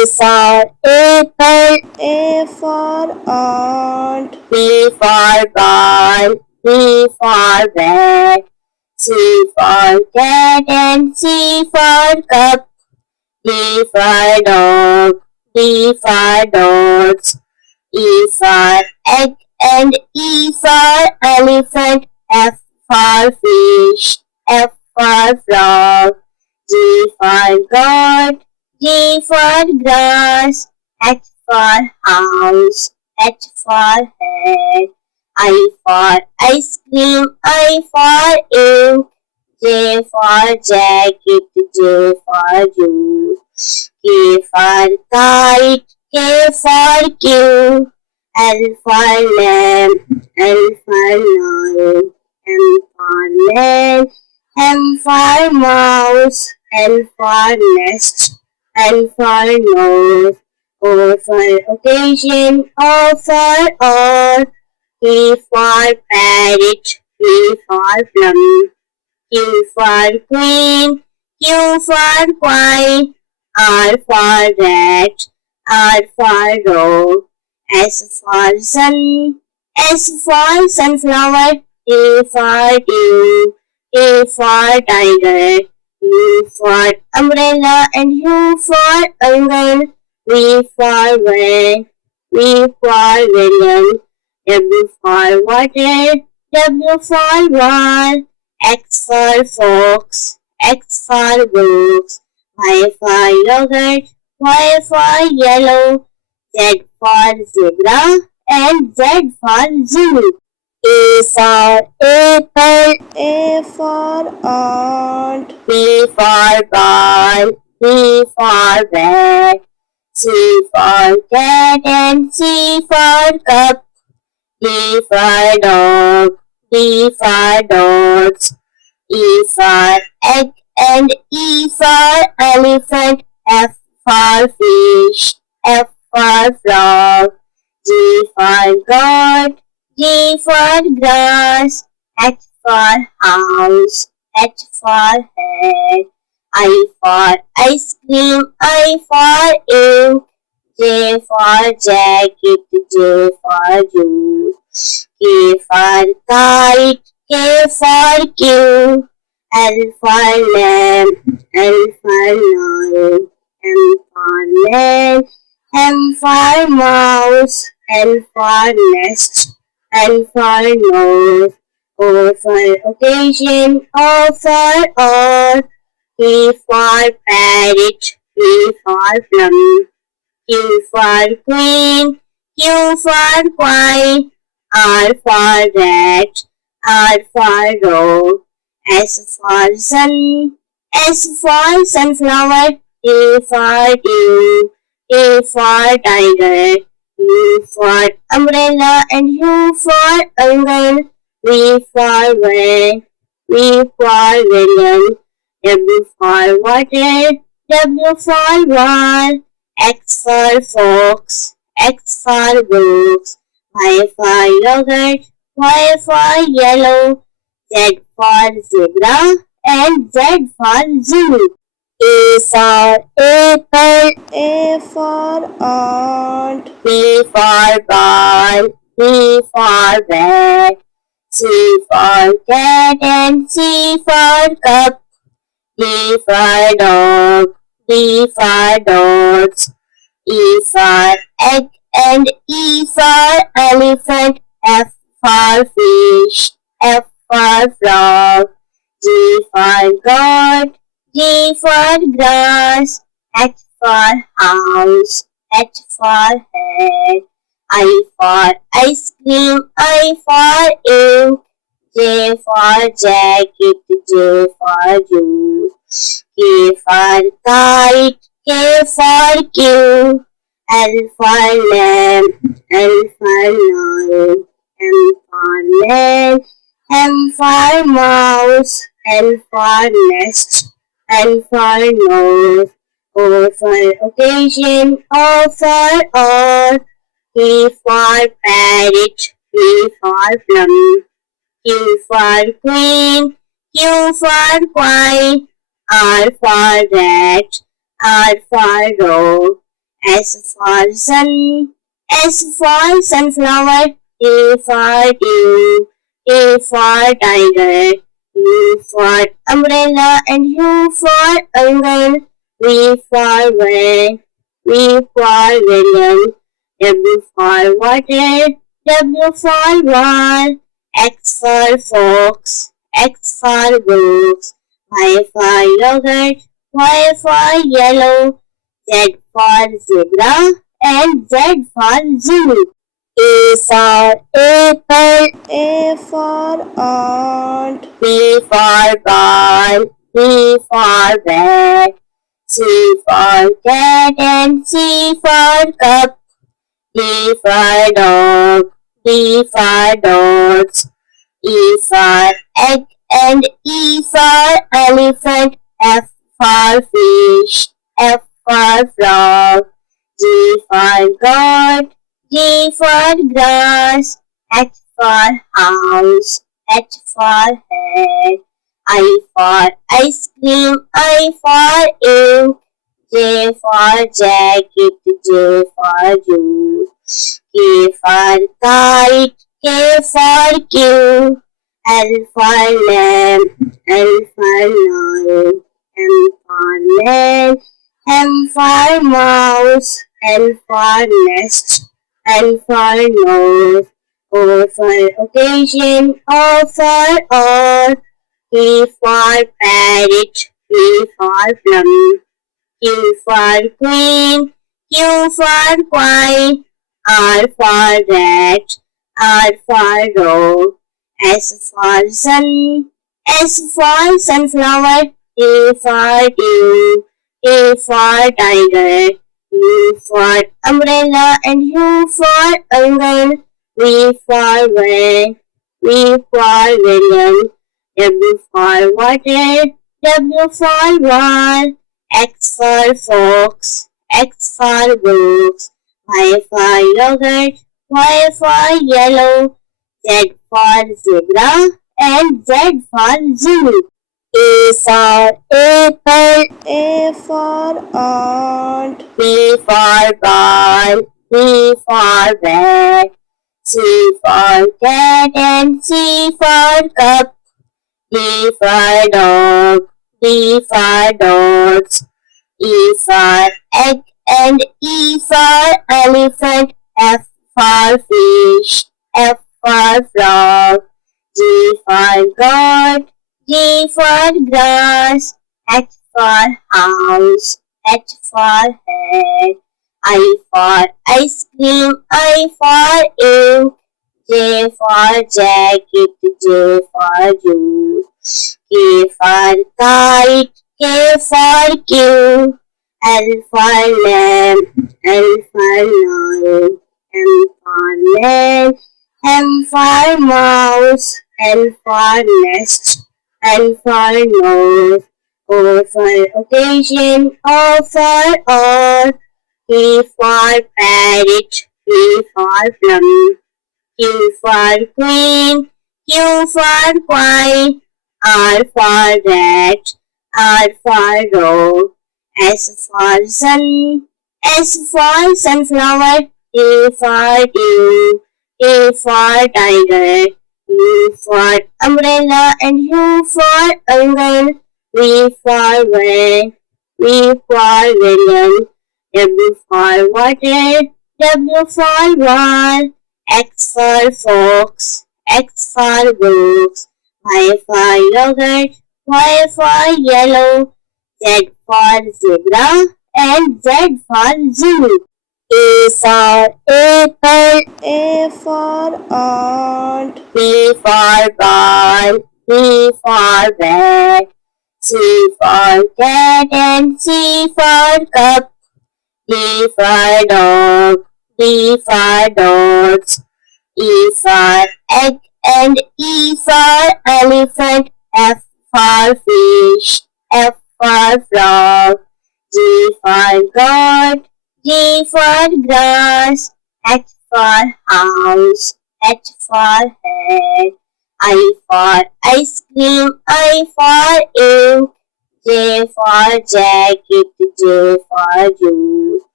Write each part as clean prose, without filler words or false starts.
for apple, A for ant, B for ball, B for bat, C for cat and C for cup, D for dog, D for dogs, E for egg and E for elephant, F for fish, F for frog, G for goat, G for grass, H for house, H for head, I for ice cream, I for ink, J for jacket, J for juice, K for kite, K for king, L for lamb, L for lion, M for man, M for mouse, N for nest, N for nose, O for occasion, O for or, P for parrot, P for plum, Q for queen, Q for quine, R for rat, R for row, S for sun, S for sunflower, T for dew, A for tiger, U for umbrella and U for uncle, V for van, V for villain, W for water, W for wall, X for fox, X for books, Y for yogurt, Y for yellow, Z for zebra, and Z for zoo. A for apple, A for ant, B for ball, B for bat, C for cat and C for cup, D for dog, D for dogs, E for egg and E for elephant, F for fish, F for frog, G for goat, G for grass, H for house, H for head, I for ice cream, I for ink, J for jacket, J for juice, K for kite, K for king, L for lamb, L for lion, M for man, M for mouse, N for nest, N for nose, O for occasion, O for or, P for parrot, P for plum, Q for queen, Q for quine, R for rat, R for row, S for sun, S for sunflower, T for dew, A for tiger, U for umbrella and U for uncle, V for van, V for villain, W for water, W for wall, X for fox, X for books, Y for yogurt, Y for yellow, Z for zebra, and Z for zoo. A for apple, A for ant, B for ball, B for bat, C for cat and C for cup, D for dog, D for dogs, E for egg and E for elephant, F for fish, F for frog, G for goat, G for grass, H for house, H for head, I for ice cream, I for ink, J for jacket, J for juice, K for kite, K for king, L for lamb, L for lion, M for man, M for mouse, N for nest, N for nose, O for occasion, O for or, P for parrot, P for plum, Q for queen, Q for quine, R for rat, R for row, S for sun, S for sunflower, T for dew, A for tiger, U for umbrella and U for uncle, V for van, V for villain, W for water, W for wall, X for fox, X for books, Y for yogurt, Y for yellow, Z for zebra and Z for zoo. A for apple, A for ant, B for ball, B for bat, C for cat and C for cup, D for dog, D for dogs, E for egg and E for elephant, F for fish, F for frog, G for goat, G for grass, H for house, H for head, I for ice cream, I for ink, J for jacket, J for juice, K for kite, K for king, L for lamb, L for lion, M for man, M for mouse, N for nest, N for nose, O for occasion, O for or, P for parrot, P for plum, Q for queen, Q for quine, R for rat, R for row, S for sun, S for sunflower, T for dew, A for tiger, U for umbrella and U for uncle, V for van, V for villain, W for water, W for wall, X for fox, X for books, Y for yogurt, Y for yellow, Z for zebra and Z for zoo. A for apple, A for ant, B for ball, B for bat, C for cat and C for cup, D for dog, D for dogs, E for egg and E for elephant, F for fish, F for frog, G for goat, G for grass, H for house, H for head, I for ice cream, I for ink, J for jacket, J for juice, K for kite, K for king, L for lamb, L for lion, M for man, M for mouse, N for nest, N for nose, O for occasion, O for or, P for parrot, P for plum, Q for queen, Q for quine, R for rat, R for row, S for sun, S for sunflower, T for dew, A for tiger, U for umbrella and U for uncle, V for van, V for villain, W for water, W for wall, X for fox, X for books, Y for yogurt, Y for yellow, Z for zebra and Z for zoo. A for apple, A for ant, B for ball, B for bat, C for cat and C for cup, D for dog, D for dogs, E for egg and E for elephant, F for fish, F for frog, G for goat, G for grass, H for house, H for head, I for ice cream, I for ink, J for jacket, J for juice,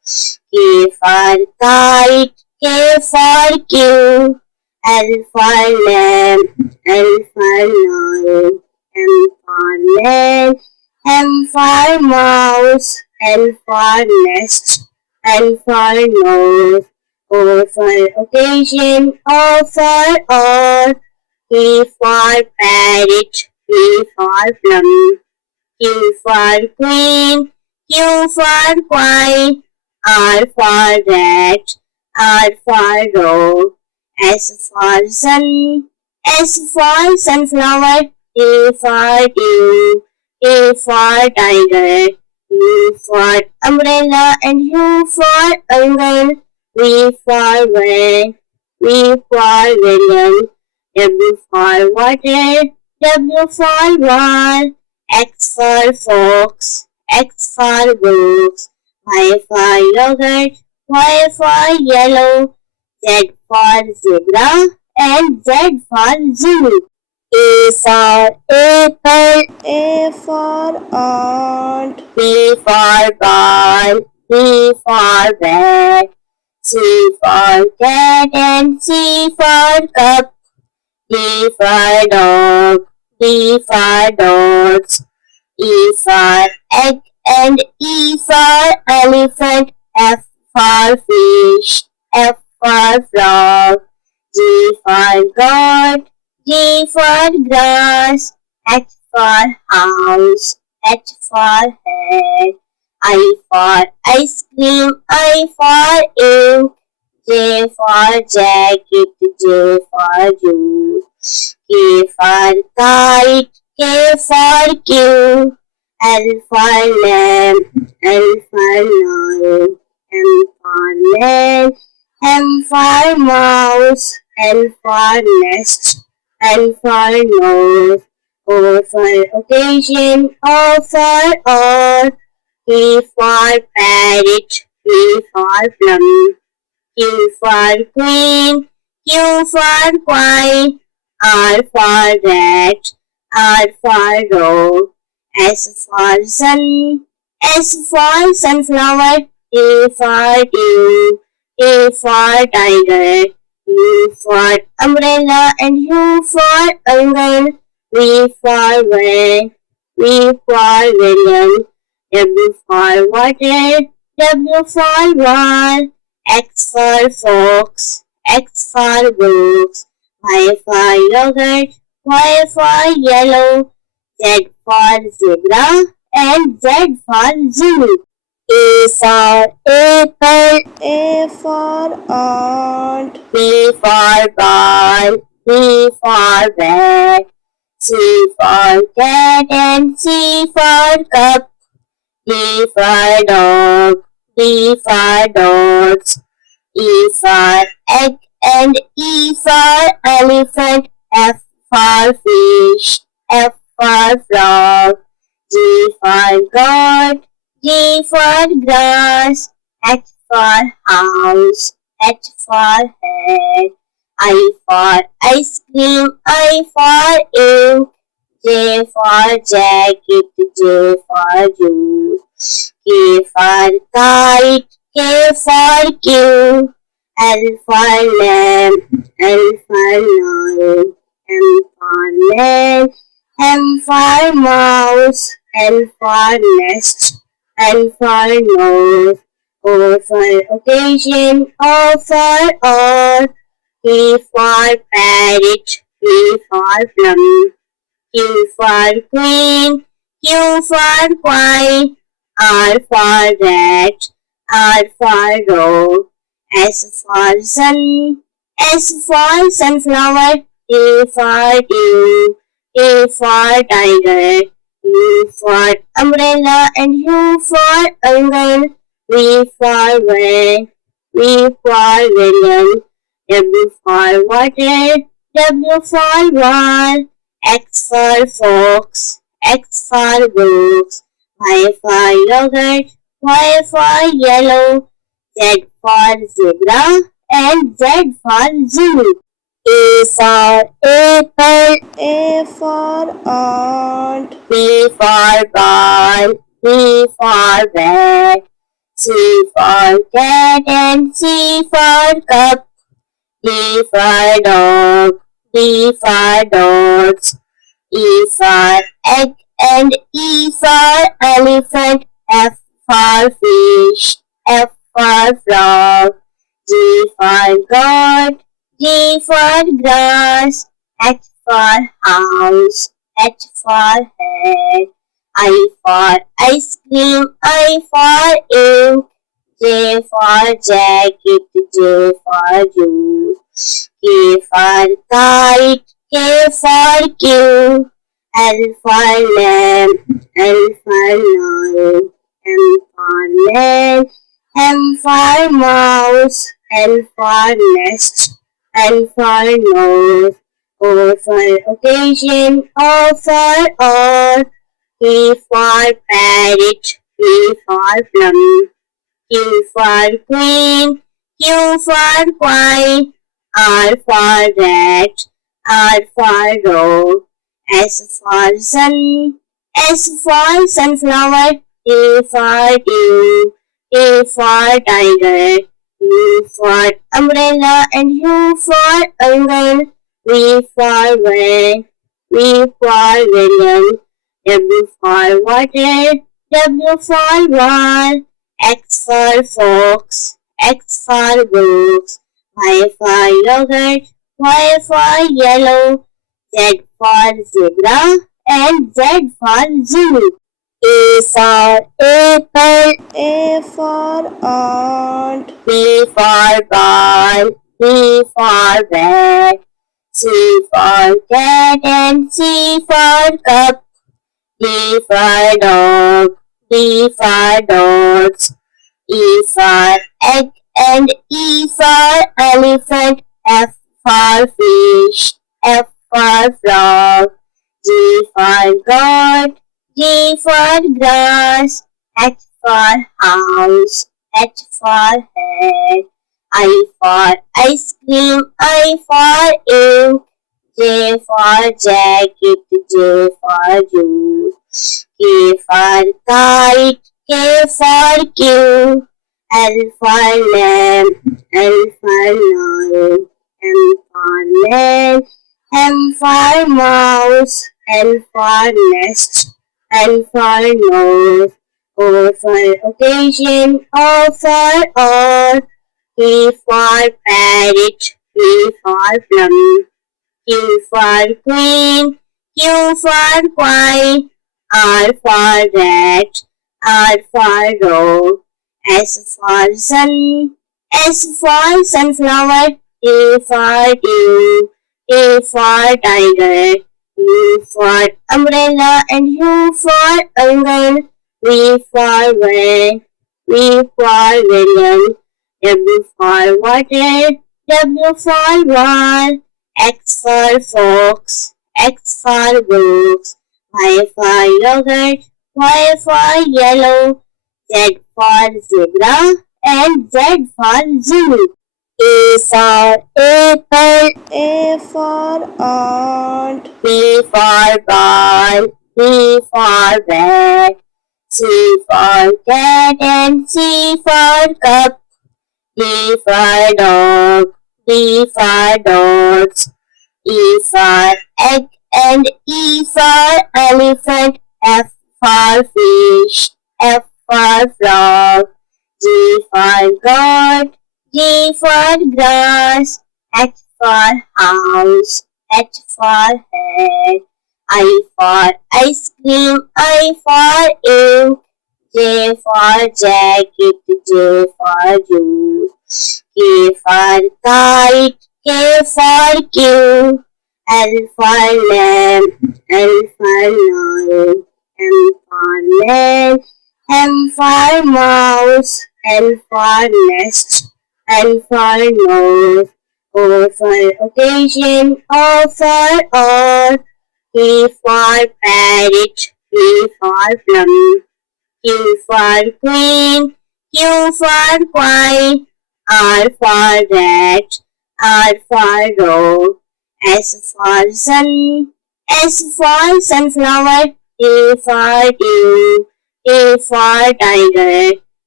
K for kite, K for king, L for lamb, L for lion, M for man, M for mouse, N for nest, N for nose, O for occasion, O for or, P for parrot, P for plum, Q for queen, Q for quine, R for rat, R for row, S for sun, S for sunflower, T for dew, A for tiger, U for umbrella, and U for uncle, V for van, V for villain, W for water, W for wall, X for fox, X for books, Y for yogurt, Y for yellow, Z for zebra, and Z for zoo. A for apple, A for ant, B for ball, B for bat, C for cat, and C for cup, D for dog, D for dogs, E for egg, and E for elephant, F for fish, F for frog, G for goat, G for grass, H for house, H for head, I for ice cream, I for ink, J for jacket, J for juice, K for kite, K for king, L for lamb, L for lion, M for man, M for mouse, N for nest, N for nose, O for occasion, O for or, P for parrot, P for plum, Q for queen, Q for quine, R for rat, R for row, S for sun, S for sunflower, T for dew, A for tiger, U for umbrella, and U for uncle, V for van, V for villain, W for water, W for wall, X for fox, X for books, Y for yogurt, Y for yellow, Z for zebra, and Z for zoo. A for apple, A for ant, B for ball, B for bat, C for cat, and C for cup, D for dog, D for dogs, E for egg, and E for elephant, F for fish, F for frog, G for goat, G for grass, H for house, H for head, I for ice cream, I for ink, J for jacket, J for juice, K for kite, K for king, L for lamb, L for lion, M for man, M for mouse, N for nest, N for nose, O for occasion, O for or, P for parrot, P for plum, Q for queen, Q for quine, R for rat, R for row, S for sun, S for sunflower, T for dew, A for tiger, U for umbrella, and U for uncle, V for van, V for villain, W for water, W for wall, X for fox, X for books, Y for yogurt, Y for yellow, Z for zebra, and Z for zoo. A for apple, A for ant, B for ball, B for bat, C for cat and C for cup. D for dog. D for dogs. E for egg and E for elephant. F for fish. F for frog. G for goat. G for grass. H for house. H for head. I for ice cream. I for ink. J for jacket. J for juice. K for kite. K for king. L for lamb. L for lion. M for man. M for mouse. N for nest. N for nose. O for occasion. O for or. P for parrot. P for plum. Q for queen. Q for quine. R for rat. R for row. S for sun. S for sunflower. T for dew. A for tiger. U for umbrella and U for uncle. V for van. V for villain. W for water. W for wall. X for fox. X for books. Y for yogurt. Y for yellow. Z for zebra and Z for zoo. A for apple. A for ant. B for ball. B for bat. C for cat and C for cup. D for dog. D for dogs. E for egg and E for elephant. F for fish. F for frog. G for goat. G for grass. H for house. H for head. I for ice cream. I for ink. J for jacket. J for juice. K for kite. K for king. L for lamb. L for lion. M for man. M for mouse. N for nest. N for nose. O for occasion. O for or. P for parrot. P for plum. Q for queen. Q for quine. R for rat. R for row. S for sun. S for sunflower. T for dew. A for tiger. U for umbrella and U for uncle. V for van. V for villain. W for water. W for wall. X for fox. X for books. Y for yogurt. Y for yellow. Z for zebra and Z for zoo. A for apple. A for ant. B for ball. B for bat. C for cat and C for cup. D for dog. D for dogs. E for egg and E for elephant. F for fish. F for frog. G for goat. G for grass. H for house. H for head. I for ice cream. I for ink. J for jacket. J for juice. K for kite. K for king. L for lamb. L for lion. M for man. M for mouse. N for nest. N for nose. O for occasion. O for or. P for parrot. P for plum. Q for queen. Q for quine. R for rat. R for row. S for sun. S for sunflower. T for dew. A for tiger.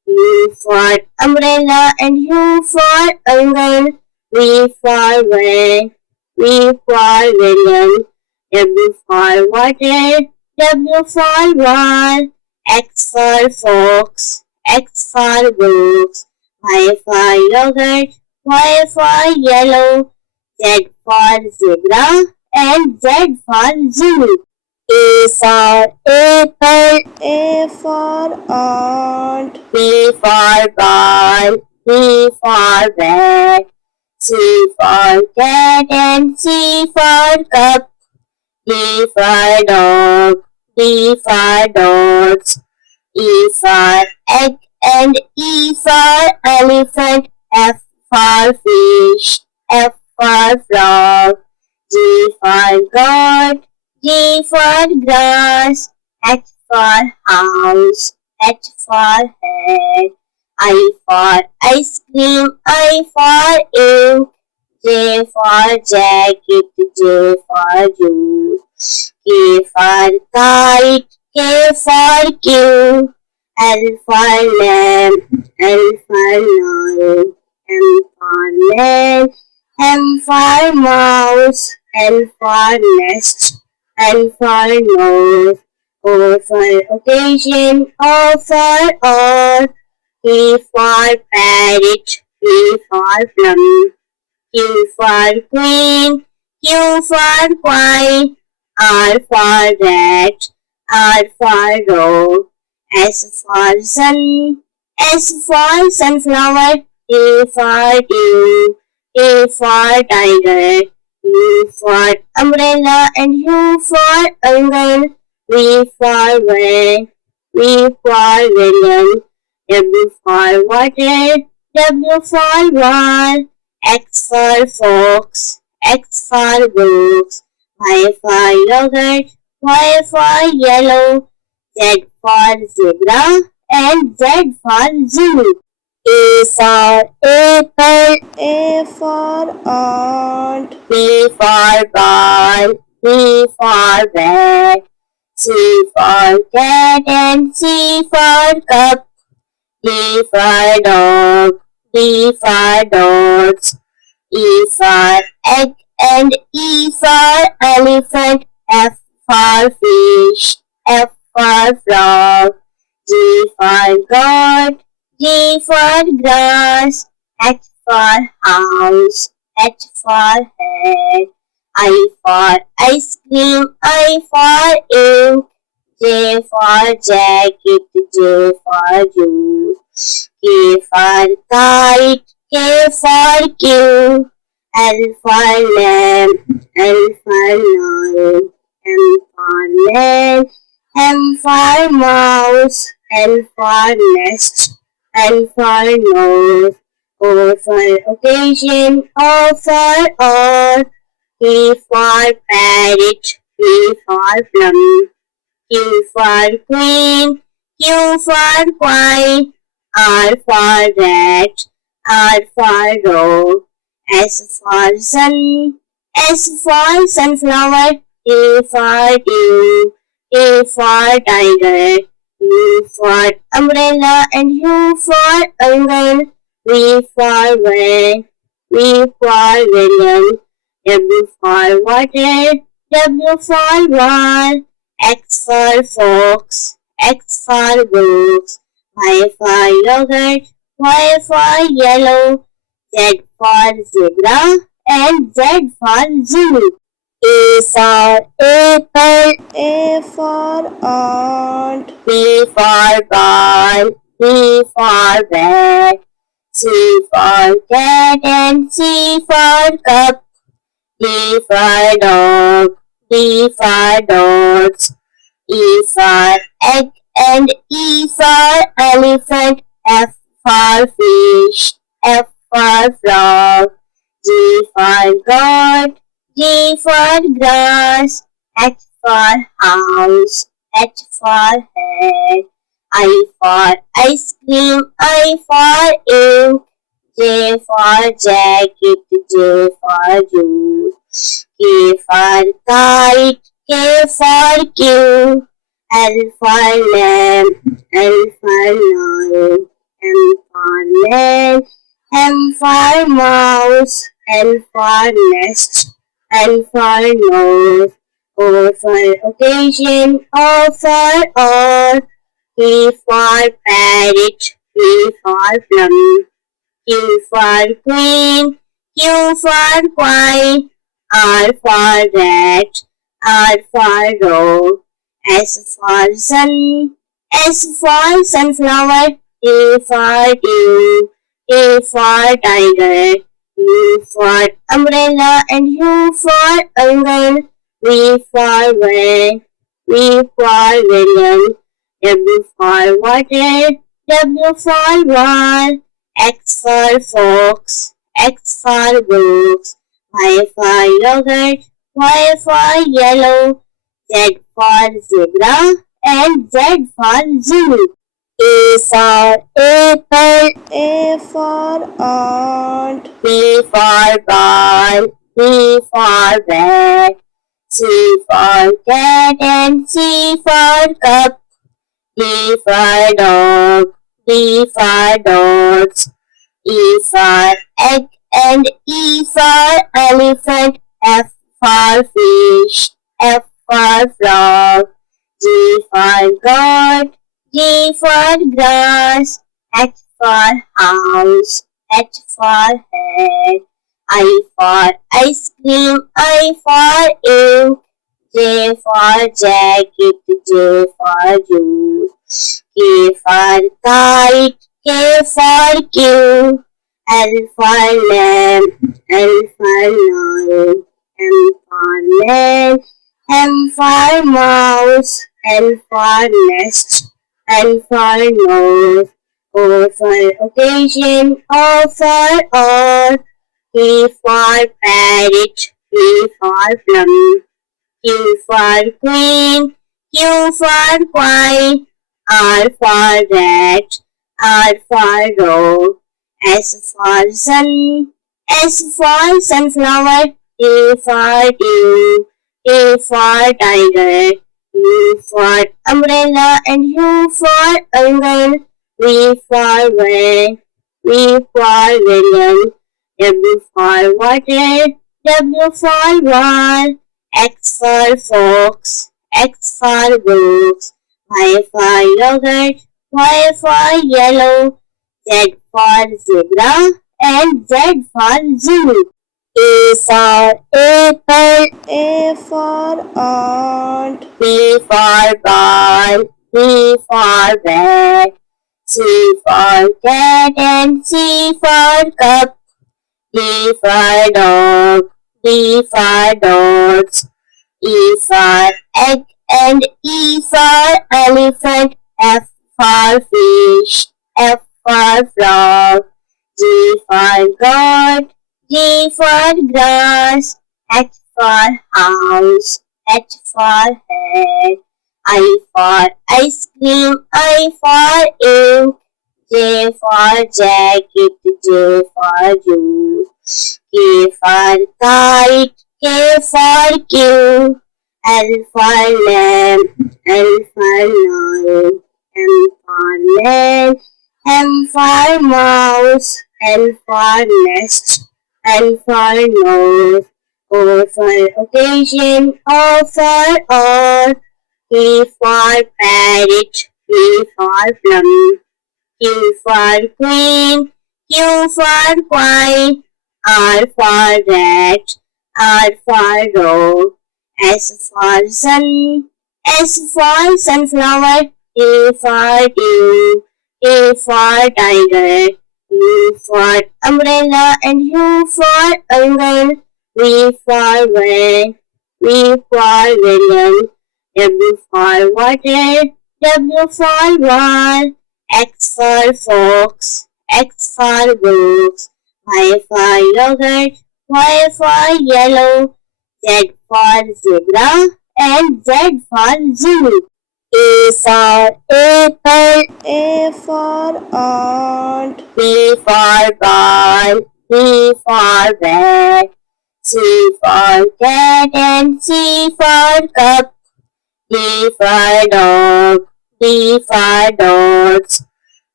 U for umbrella and U for uncle. V for van, V for villain. W for water, W for wall. X for fox, X for books. Y for yogurt, Y for yellow. Z for zebra and Z for zoo. A for apple, A for ant, B for ball, B for bat, C for cat and C for cup, D for dog, D for dogs, E for egg and E for elephant, F for fish, F for frog, G for goat, G for grass, H for house, H for head, I for ice cream, I for ink, J for jacket, J for juice, K for kite, K for king, L for lamb, L for lion, M for man, M for mouse, N for nest, N for nose, O for occasion, O for or, P for parrot, P for plum, Q for queen, Q for quine, R for rat, R for dog, S for sun, S for sunflower, T for dew, A for tiger, U for umbrella and U for uncle, V for van, V for villain, W for water, W for wall, X for fox, X for books, Y for yogurt, Y for yellow, Z for zebra and Z for zoo. A for apple, A for ant, B for ball, B for bat, C for cat and C for cup, D for dog, D for dogs, E for egg and E for elephant, F for fish, F for frog, G for goat, G for grass, H for house, H for head, I for ice cream, I for ink, J for jacket, J for juice, K for kite, K for king, L for lamb, L for lion, M for man, M for mouse, N for nest, N for nose, O for occasion, O for or, P for parrot, P for plum, Q for queen, Q for quine, R for rat, R for dog, S for sun, S for sunflower, T for dew, A for tiger, U for umbrella and U for uncle, V for van, V for villain, W for water, W for wall, X for fox, X for books, Y for yogurt, Y for yellow, Z for zebra and Z for zoo. A for apple, A for ant, B for ball, B for bat, C for cat and C for cup, D for dog, D for dogs, E for egg and E for elephant, F for fish, F for frog, G for goat, G for grass, H for house, H for head, I for ice cream, I for ink, J for jacket, J for juice, K for kite, K for king, L for lamb, L for lion, M for man, M for mouse, N for nest, N for nose, O for occasion, O for or, P for parrot, P for plum, Q for queen, Q for quine, R for rat, R for row, S for sun, S for sunflower, T for dew, A for tiger, U for umbrella, and U for uncle, V for van, V for villain, W for water, W for wall, X for fox, X for books, Y for yogurt, Y for yellow, Z for zebra, and Z for zoo. A for apple, A for ant, B for ball, B for bat, C for cat, and C for cup, D for dog, D for dogs, E for egg, and E for elephant, F for fish, F for frog, G for goat, G for grass, H for house, H for head, I for ice cream, I for ink, J for jacket, J for juice, K for kite, K for king, L for lamb, L for lion, M for man, M for mouse, N for nest, N for nose, O for occasion, O for or, P for parrot, P for plum, Q for queen, Q for quine, R for rat, R for row, S for sun, S for sunflower, T for dew, A for tiger, U for umbrella, and U for uncle, V for van, V for villain, W for water, W for wall, X for fox, X for books, Y for yogurt, Y for yellow, Z for zebra, and Z for zoo. A for apple, A for ant, B for ball, B for bat, C for cat, and C for cup, D for dog, D for dogs, E for egg, and E for elephant, F for fish, F for frog, G for goat, G for grass, H for house, H for head, I for ice cream, I for ink, J for jacket, J for juice, K for kite, K for king, L for lamb, L for lion, M for man, M for mouse, N for nest, N for nose, O for occasion, O for or, P for parrot, P for plum, Q for queen, Q for quine, R for rat, R for row, S for sun, S for sunflower, T for dew, A for tiger, U for umbrella, and U for uncle, V for van, V for villain, W for water, W for wall, X for fox, X for books, Y for yogurt, Y for yellow, Z for zebra, and Z for zoo. A for apple, A for ant, B for ball, B for bat, C for cat, and C for cup, D for dog, D for dogs,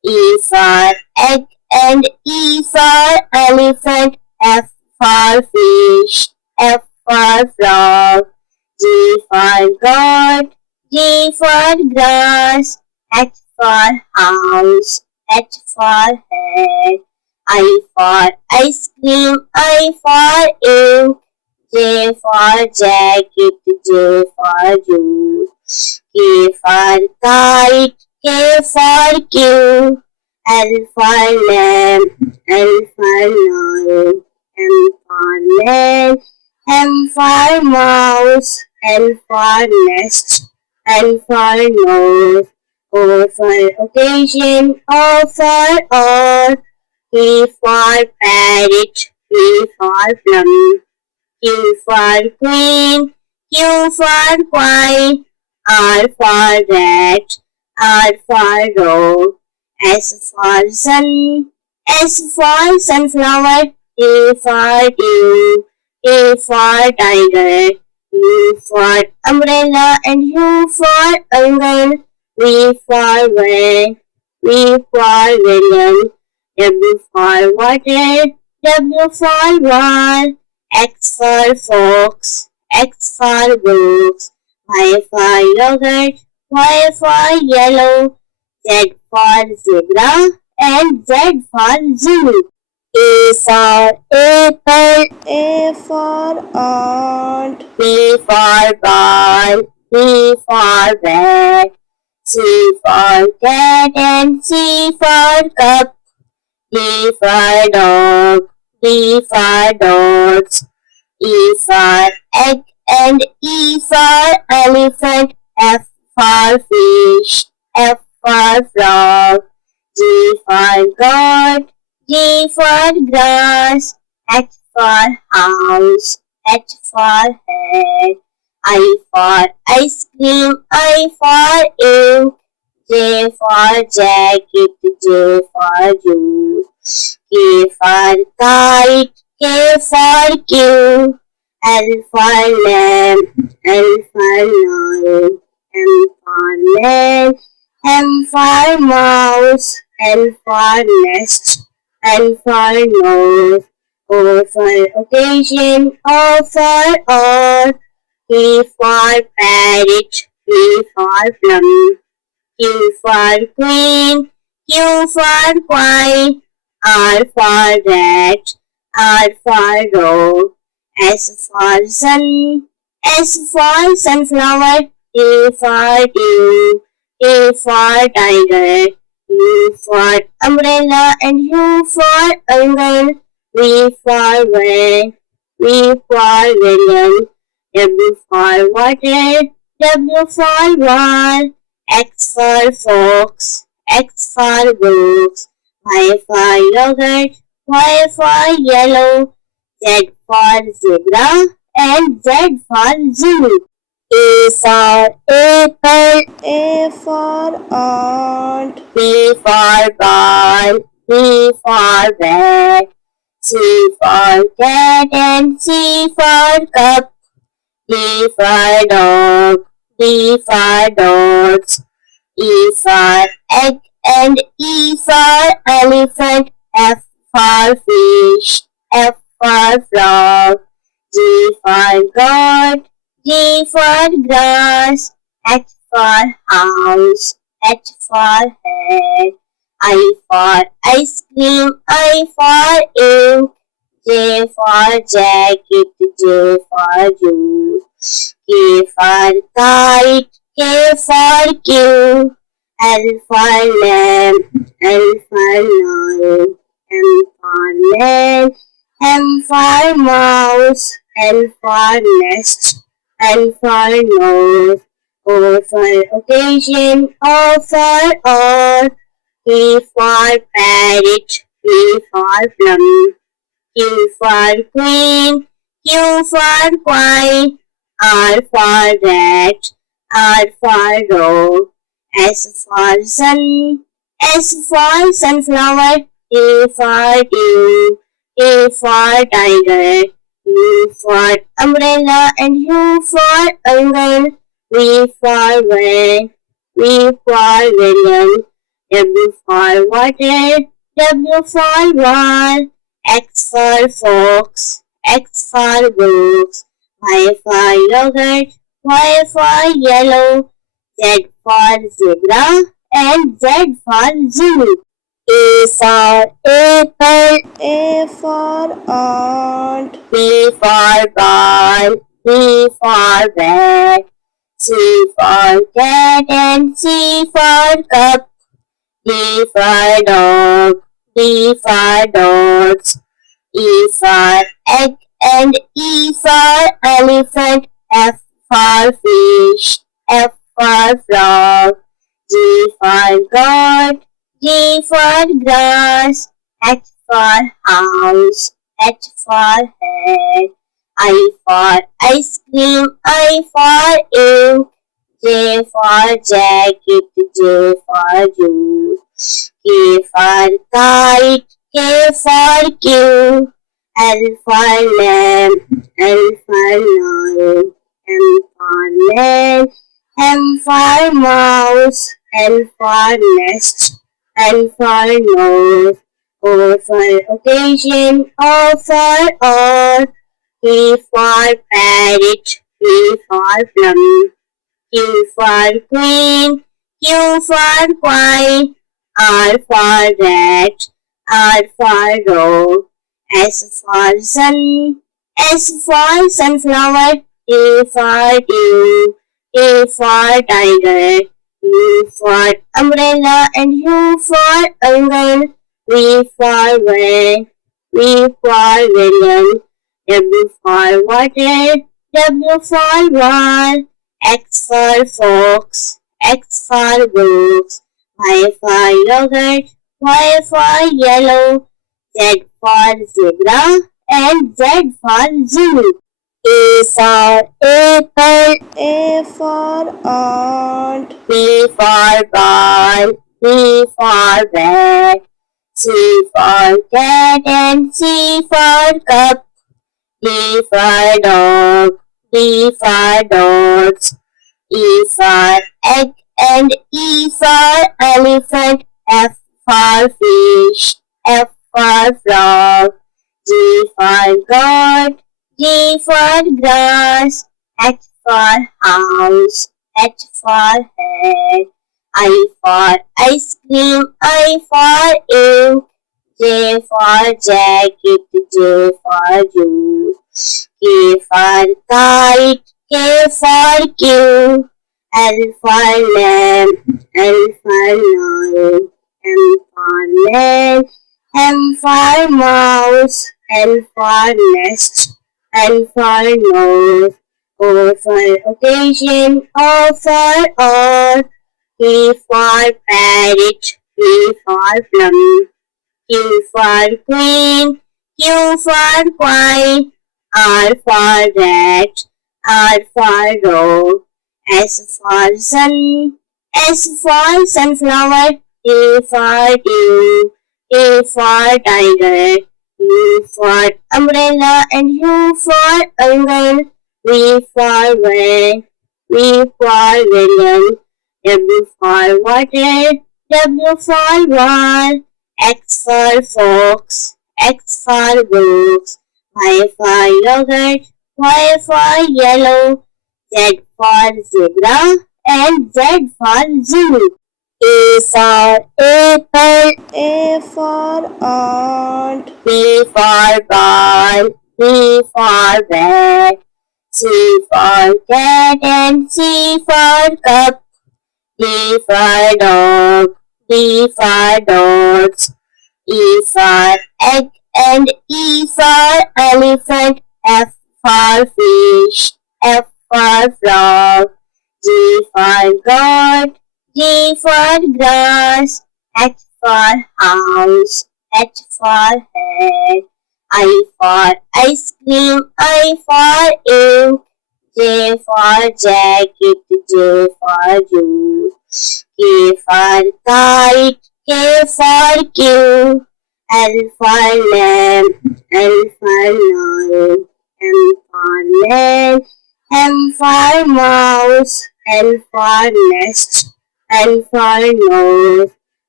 E for egg and E for elephant. F for fish, F for frog. G for goat, G for grass. H for house, H for head. I for ice cream, I for ink. J for jacket, J for juice. K for kite, K for king. L for lamb, L for lion. M for man, M for mouse. N for nest, N for nose. O for occasion, O for or. P for parrot, P for plum. Q for queen, Q for queen. R for rat, R for row. S for sun, S for sunflower. T for dew, T for tiger. U for umbrella and U for uncle. V for van, V for villain. W for water, W for wall. X for fox, X for books. Y for yogurt, Y for yellow. Z for zebra and Z for zoo. A for apple, A for ant, B for ball, B for bat. C for cat and C for cup. D for dog, D for dogs. E for egg and E for elephant. F for fish, F for frog. G for goat, G for grass. H for house, H for head. I for ice cream, I for ink. J for jacket, J for juice. K for kite, K for king. L for lamb, L for lion. M for man, M for mouse. N for nest, N for nose. O for occasion, O for or. P for parrot, P for plum. Q for queen, Q for queen. R for rat, R for row. S for sun, S for sunflower. T for dew, T for tiger. U for umbrella and U for uncle. V for van, V for villain. W for water, W for wall. X for fox, X for books. Y for yogurt, Y for yellow. Z for zebra and Z for zoo. A for apple, A for ant, B for ball, B for bat. C for cat and C for cup. D for dog, D for dogs. E for egg and E for elephant. F for fish, F for frog. G for goat, G for grass. H for house, H for head. I for ice cream, I for ink. J for jacket, J for juice. K for kite, K for king. L for lamb, L for lion. M for man, M for mouse. N for nest, N for nose. O for occasion, O for or. P for parrot, P for plum. Q for queen, Q for queen. R for rat, R for row. S for sun, S for sunflower. T for dew, T for tiger. U for umbrella and U for uncle. V for van, V for villain. W for water, W for wall, X for fox, X for books, Y for yogurt, Y for yellow, Z for zebra, and Z for zoo. A for apple, A for ant, B for ball, B for bat, C for cat, and C for cup. D for dog, D for dogs, E for egg, and E for elephant. F for fish, F for frog, G for goat, G for grass, H for house, H for head, I for ice cream, I for ink, J for jacket, J for juice, K for kite, K for king, L for lamb, L for lion, M for man, M for mouse, N for nest, N for nose, O for occasion, O for or, P for parrot, P for plum, Q for queen, Q for queen, R for rat, R for row, S for sun, S for sunflower, T for dew, A for tiger, U for umbrella, and U for uncle, V for van, V for villain, W for water, W for wall, X for fox, X for books, Y for yogurt, Y for yellow, Z for zebra, and Z for zoo. A for apple, A for ant, B for ball, B for bat, C for cat, and C for cup, D for dog, D for dogs, E for egg, and E for elephant, F for fish, F for frog, G for goat, G for grass, H for house, H for head, I for ice cream, I for ink, J for jacket, J for juice, K for kite, K for king, L for lamb, L for lion, M for man, M for mouse, N for nest, N for nose, O for occasion, O for or, P for parrot, P for plum, Q for queen, Q for queen, R for rat, R for row, S for sun, S for sunflower, T for dew, A for tiger, U for umbrella, and U for uncle, V for van, V for villain, W for water, W for wall, X for fox, X for books, Y for yogurt, Y for yellow, Z for zebra, and Z for zoo. A for apple, A for ant, B for ball, B for bat, C for cat, and C for cup, D for dog, D for dogs, E for egg, and E for elephant, F for fish, F for frog, G for goat, G for grass, H for house, H for head, I for ice cream, I for ink, J for jacket, J for juice, K for kite, K for king, L for lamb, L for lion, M for man, M for mouse, N for nest, N for nose,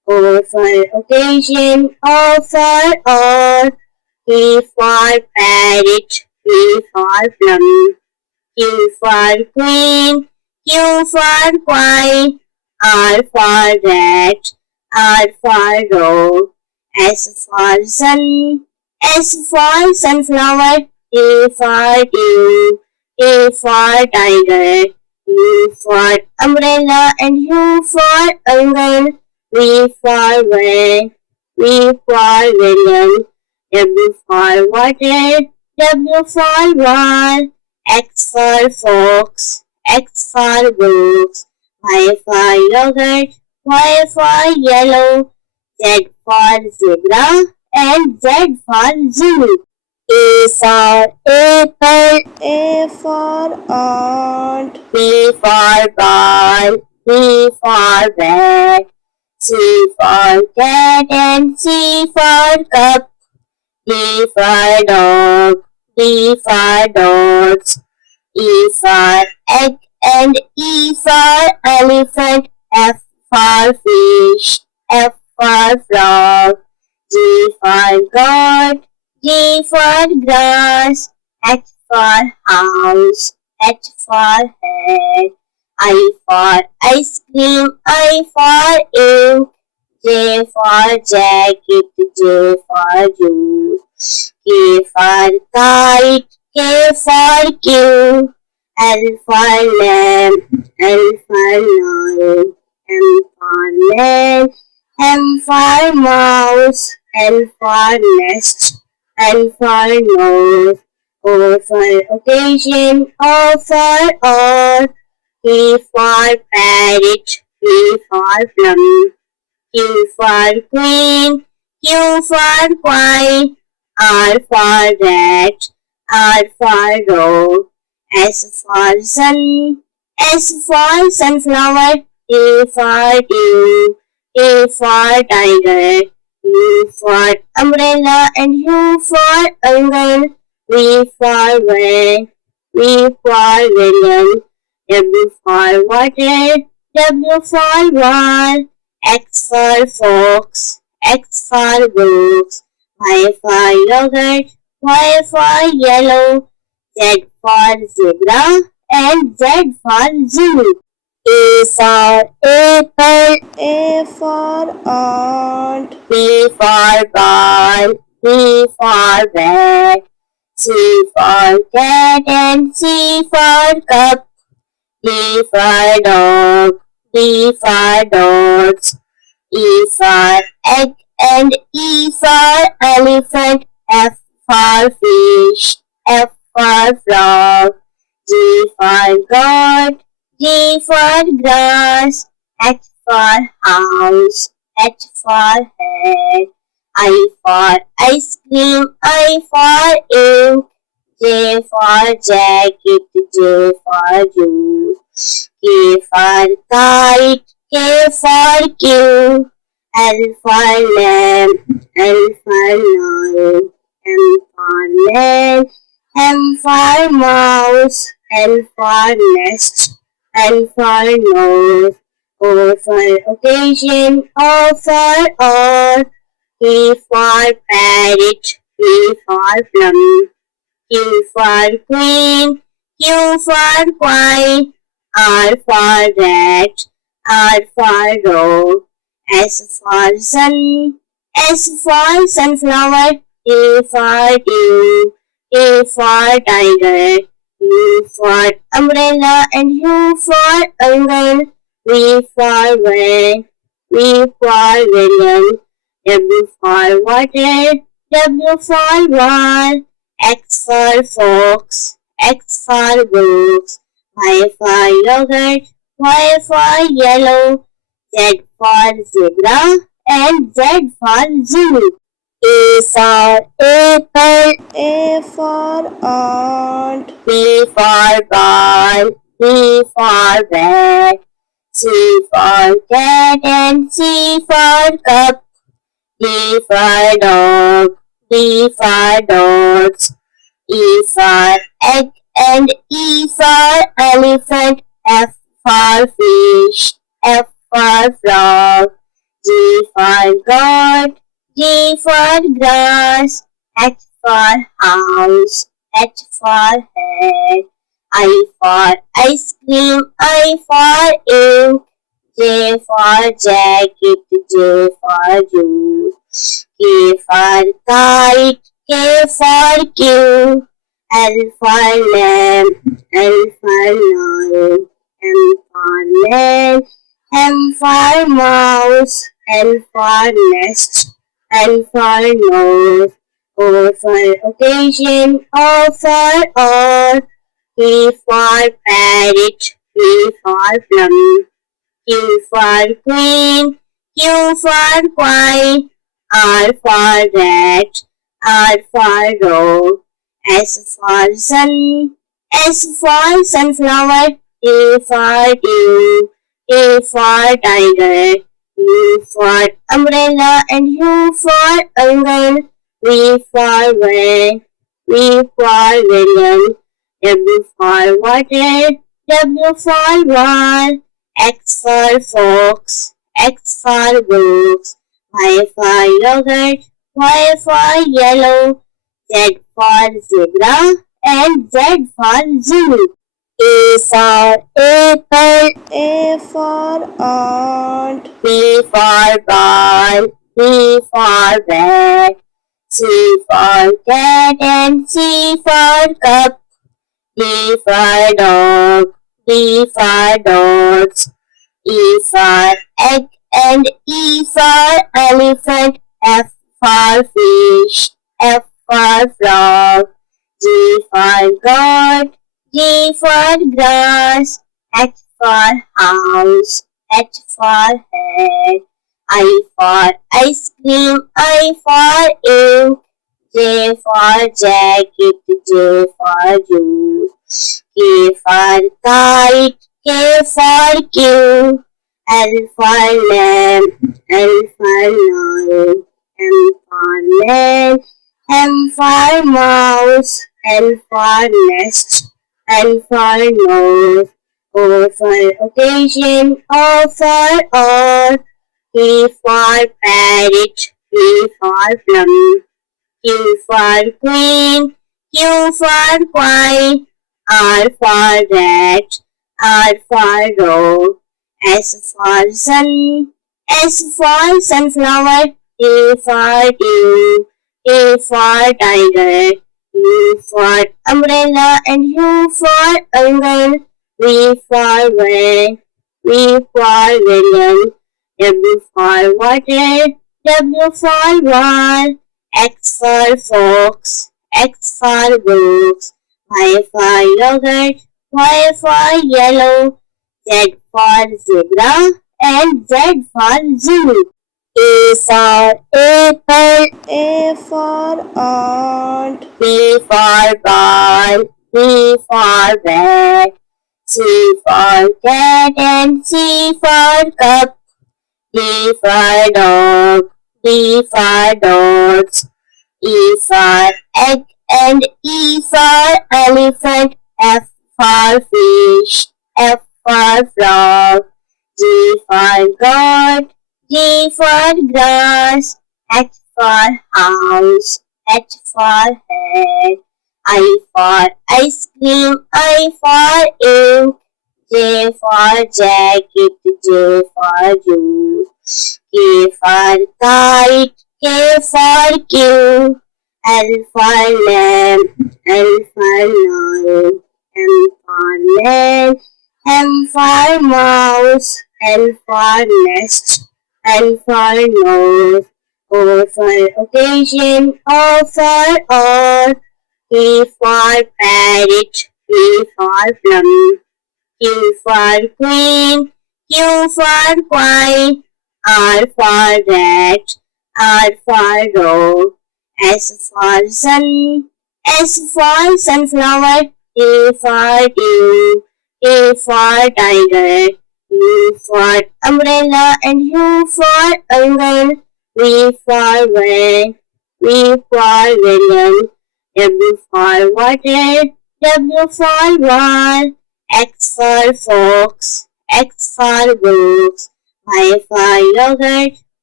O for occasion, O for or, P for parrot, P for plum, Q for queen, Q for quine, R for rat, R for row, S for sun, S for sunflower, T for dew, A for tiger, U for umbrella, and U for uncle, V for van, V for villain, W for water, W for wall, X for fox, X for books, Y for yogurt, Y for yellow, Z for zebra, and Z for zoo. A for apple, A for ant, B for ball, B for bat, C for cat, and C for cup, D for dog, D for dogs, E for egg, and E for elephant, F for fish, F for frog, G for goat, G for grass, H for house, H for head, I for ice cream, I for ink, J for jacket, J for juice, K for kite, K for king, L for lamb, L for lion, M for man, M for mouse, N for nest, N for nose, O for occasion, O for or, P for parrot, P for plum, Q for queen, Q for quine, R for rat, R for row, S for sun, S for sunflower, T for dew, A for tiger, U for umbrella, and U for uncle, V for van, V for villain, W for water, W for wall, X for fox, X for books, Y for yogurt, Y for yellow, Z for zebra, and Z for zoo. A for apple, A for ant, B for ball, B for bat, C for cat, and C for cup, D for dog, D for dogs, E for egg, and E for elephant, F for fish, F for frog, G for goat, G for grass, H for house, H for head, I for ice cream, I for ink, J for jacket, J for juice, K for kite, K for king, L for lamb, L for lion, M for man, M for mouse, N for nest, N for nose, O for occasion, O for or, P for parrot, P for plum, Q for queen, Q for quine, R for rat, R for row, S for sun, S for sunflower, T for dew, A for tiger, U for umbrella, and U for uncle, V for van, V for villain, W for water, W for wall, X for fox, X for books, Y for yogurt, Y for yellow, Z for zebra, and Z for zoo. A for apple, A for ant, B for ball, B for bat, C for cat, and C for cup, D for dog, D for dogs, E for egg, and E for elephant, F for fish, F for frog, G for goat, G for grass, H for house, H for head, I for ice cream, I for ink, J for jacket, J for juice, K for kite, K for king, L for lamb, L for lion, M for man, M for mouse, N for nest, N for nose, O for occasion, O for or, P for parrot, P for plum, Q for queen, Q for quine, R for rat, R for row, S for sun, S for sunflower, T for dew, A for tiger, U for umbrella, and U for uncle, V for van, V for villain, W for water, W for wall, X for fox, X for books, Y for yogurt, Y for yellow, Z for zebra, and Z for zoo. A for apple, A for ant, B for ball, B for bat, C for cat, and C for cup, D for dog, D for dogs, E for egg, and E for elephant, F for fish, F for frog, G for goat, G for grass, H for house, H for head, I for ice cream, I for ink, J for jacket, J for juice, K for kite, K for king, L for lamb, L for lion, M for man, M for mouse, N for nest, N for nose, O for occasion, O for or, P for parrot, P for plum, Q for queen, Q for quine, R for rat, R for row, S for sun, S for sunflower, T for dew, A for tiger, U for umbrella, and U for uncle, V for van, V for villain, W for water, W for wall, X for fox, X for books, Y for yogurt, Y for yellow, Z for zebra, and Z for zoo. A for apple, A for ant, B for ball, B for bat, C for cat, and C for cup, D for dog, D for dogs, E for egg, and E for elephant, F for fish, F for frog, G for goat, G for grass, H for house, H for head, I for ice cream, I for ink, J for jacket, J for juice, K for kite, K for king, L for lamb, L for lion, M for man, M for mouse, N for nest, N for nose, O for occasion, O for or, P for parrot, P for plum, Q for queen, Q for quine, R for rat, R for row, S for sun, S for sunflower, T for dew, A for tiger, U for umbrella, and U for uncle, V for van, V for villain, W for water, W for wall, X for fox, X for books, Y for yogurt,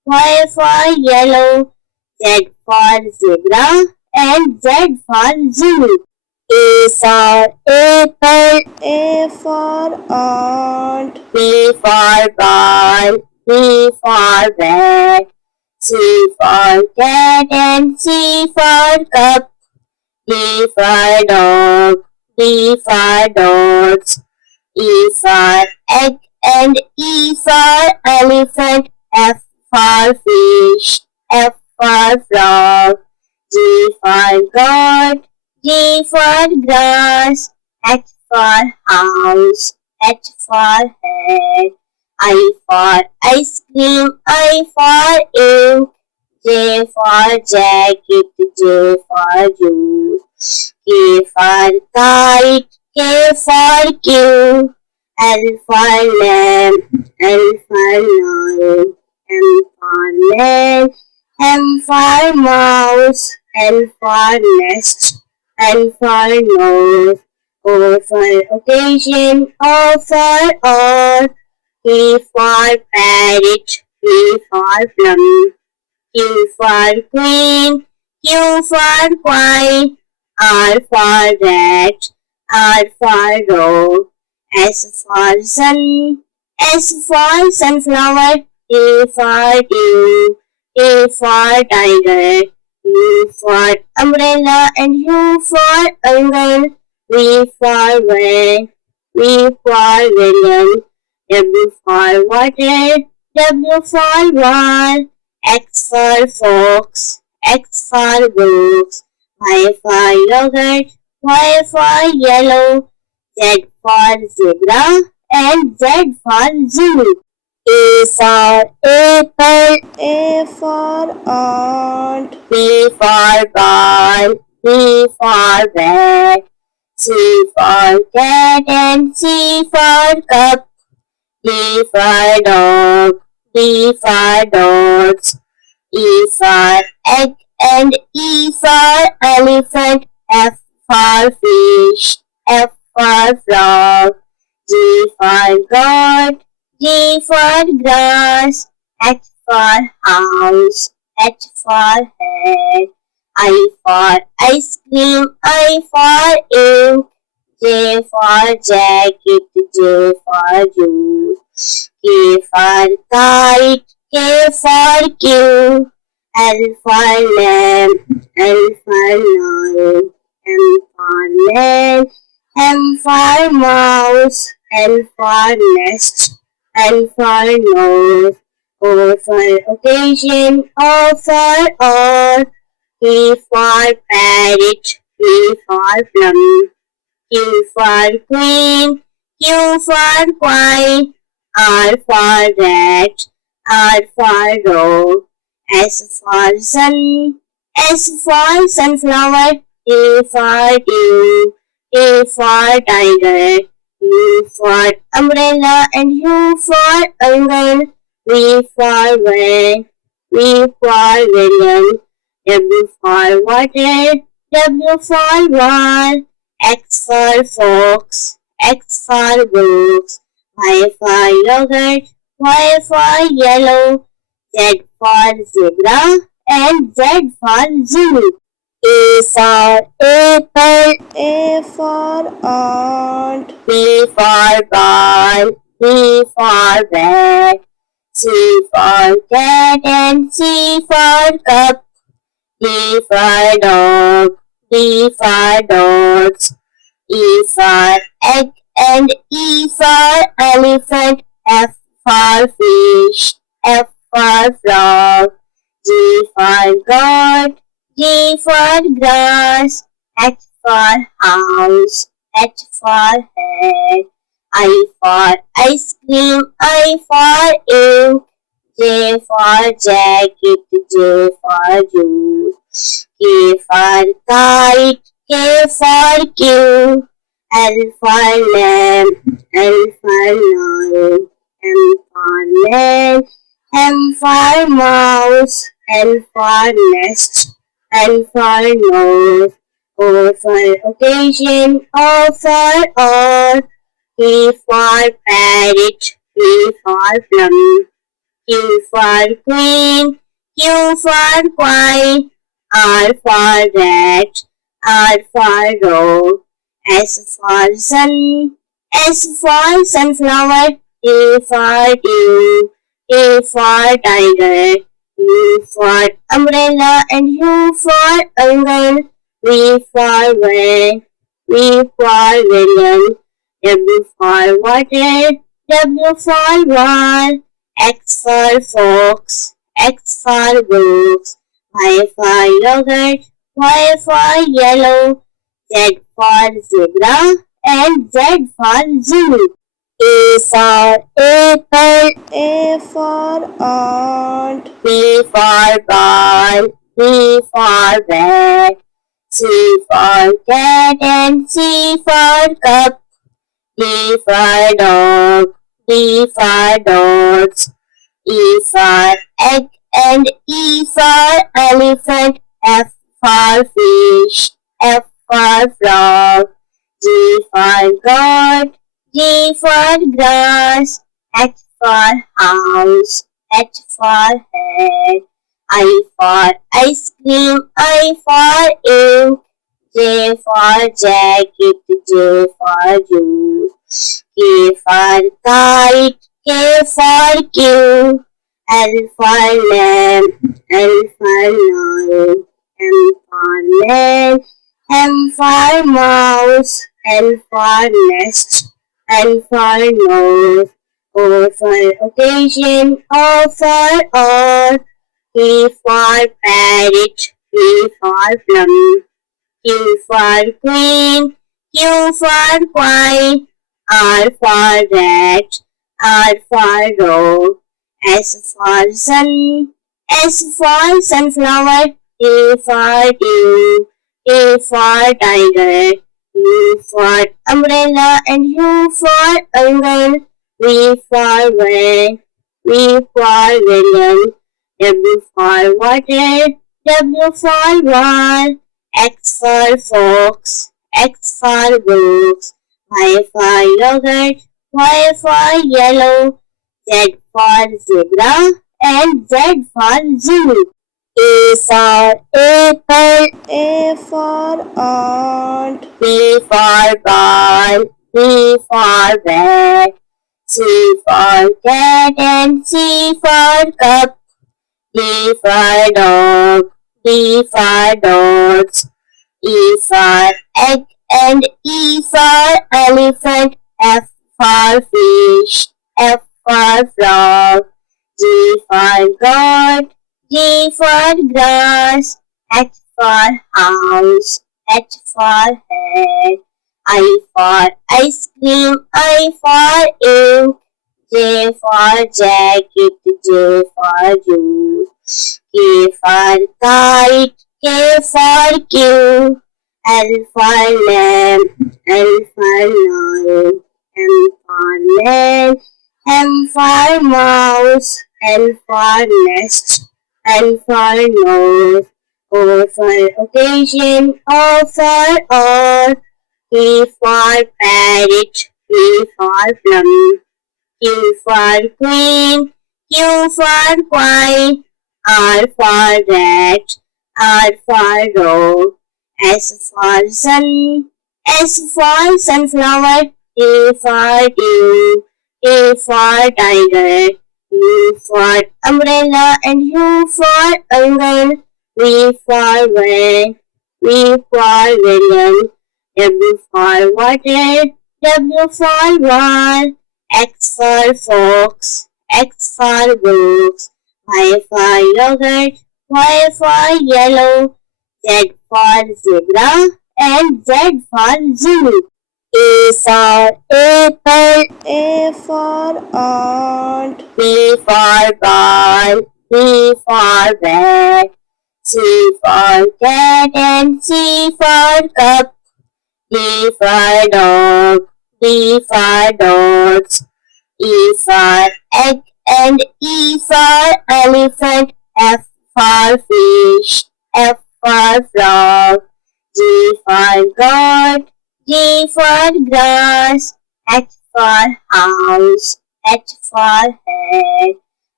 Y for yellow, Z for zebra, and Z for zoo. A for apple, A for ant, B for ball, B for bat, C for cat, and C for cup. D for dog, D for dogs, E for egg, and E for elephant. F for fish, F for frog, G for goat, G for grass, H for house, H for head, I for ice cream, I for ink, J for jacket, J for juice, K for kite, K for king, L for lamb, L for lion, M for man, M for mouse, N for nest, N for nose, O for occasion, O for or, P for parrot, P for plum, Q for queen, Q for queen, R for rat, R for row, S for sun, S for sunflower, T for dew, A for tiger, U for umbrella, and U for uncle, V for van, V for villain, W for water, W for wall, X for fox, X for books, Y for yogurt, Y for yellow, Z for zebra, and Z for zoo. A for apple, A for ant, B for ball, B for bat, C for cat, and C for cup, D for dog, D for dogs, E for egg, and E for elephant, F for fish, F for frog, G for goat, G for grass, H for house, H for head, I for ice cream, I for ink, J for jacket, J for juice, K for kite, K for king, L for lamb, L for lion, M for man, M for mouse, N for nest, N for nose, O for occasion, O for or, P for parrot, P for plum, Q for queen, Q for queen, R for rat, R for row, S for sun, S for sunflower, T for dew, A for tiger, U for umbrella, and U for uncle, V for van, V for villain, W for water, W for wall, X for fox, X for books, Y for yogurt, Y for yellow, Z for zebra, and Z for zoo. A for apple, A for ant, B for ball, B for bat, C for cat, and C for cup, D for dog, D for dogs, E for egg, and E for elephant, F for fish, F for frog, G for goat, G for grass, H for house, H for head, I for ice cream, I for ink, J for jacket, J for juice, K for kite, K for king, L for lamb, L for lion, M for man, M for mouse, N for nest, N for nose, O for occasion, O for or, P for parrot, P for plum, Q for queen, Q for queen, R for rat, R for row, S for sun, S for sunflower, T for dew, A for tiger, U for umbrella, and U for uncle, V for van, V for villain, W for water, W for wall, X for fox, X for books, Y for yogurt, Y for yellow, Z for zebra, and Z for zoo. A for apple, A for ant, B for ball, B for bat, C for cat, and C for cup, D for dog, D for dogs, E for egg, and E for elephant, F for fish, F for frog, G for goat, G for grass, H for house, H for head, I for ice cream, I for ink, J for jacket, J for juice, K for kite, K for king, L for lamb, L for lion, M for man, M for mouse, N for nest, N for nose, O for occasion, O for or, P for parrot, P for plum, Q for queen, Q for queen, R for rat, R for row, S for sun, S for sunflower, T for dew, A for tiger, U for umbrella, and U for uncle, V for van, V for villain, W for water, W for wall, X for fox, X for books, Y for yogurt, Y for yellow, Z for zebra, and Z for zoo. A for apple, A for ant, B for ball, B for bat, C for cat, and C for cup, D for dog, D for dogs, E for egg, and E for elephant, F for fish, F for frog, G for goat, G for grass, H for house, H for head, I for ice cream, I for ink, J for jacket, J for juice, K for kite, K for king, L for lamb, L for lion, M for man, M for mouse, N for nest, N for nose, O for occasion, O for or, P for parrot, P for plum, Q for queen, Q for queen, R for rat, R for row, S for sun, S for sunflower, T for dew, A for tiger, U for umbrella, and U for uncle, V for van, V for villain, W for water, W for wall, X for fox, X for books, Y for yogurt, Y for yellow, Z for zebra, and Z for zoo. A for apple, A for ant, B for ball, B for bat, C for cat, and C for cup, D for dog, D for dogs, E for egg, and E for elephant, F for fish, F for frog, G for goat, G for grass, H for house, H for head,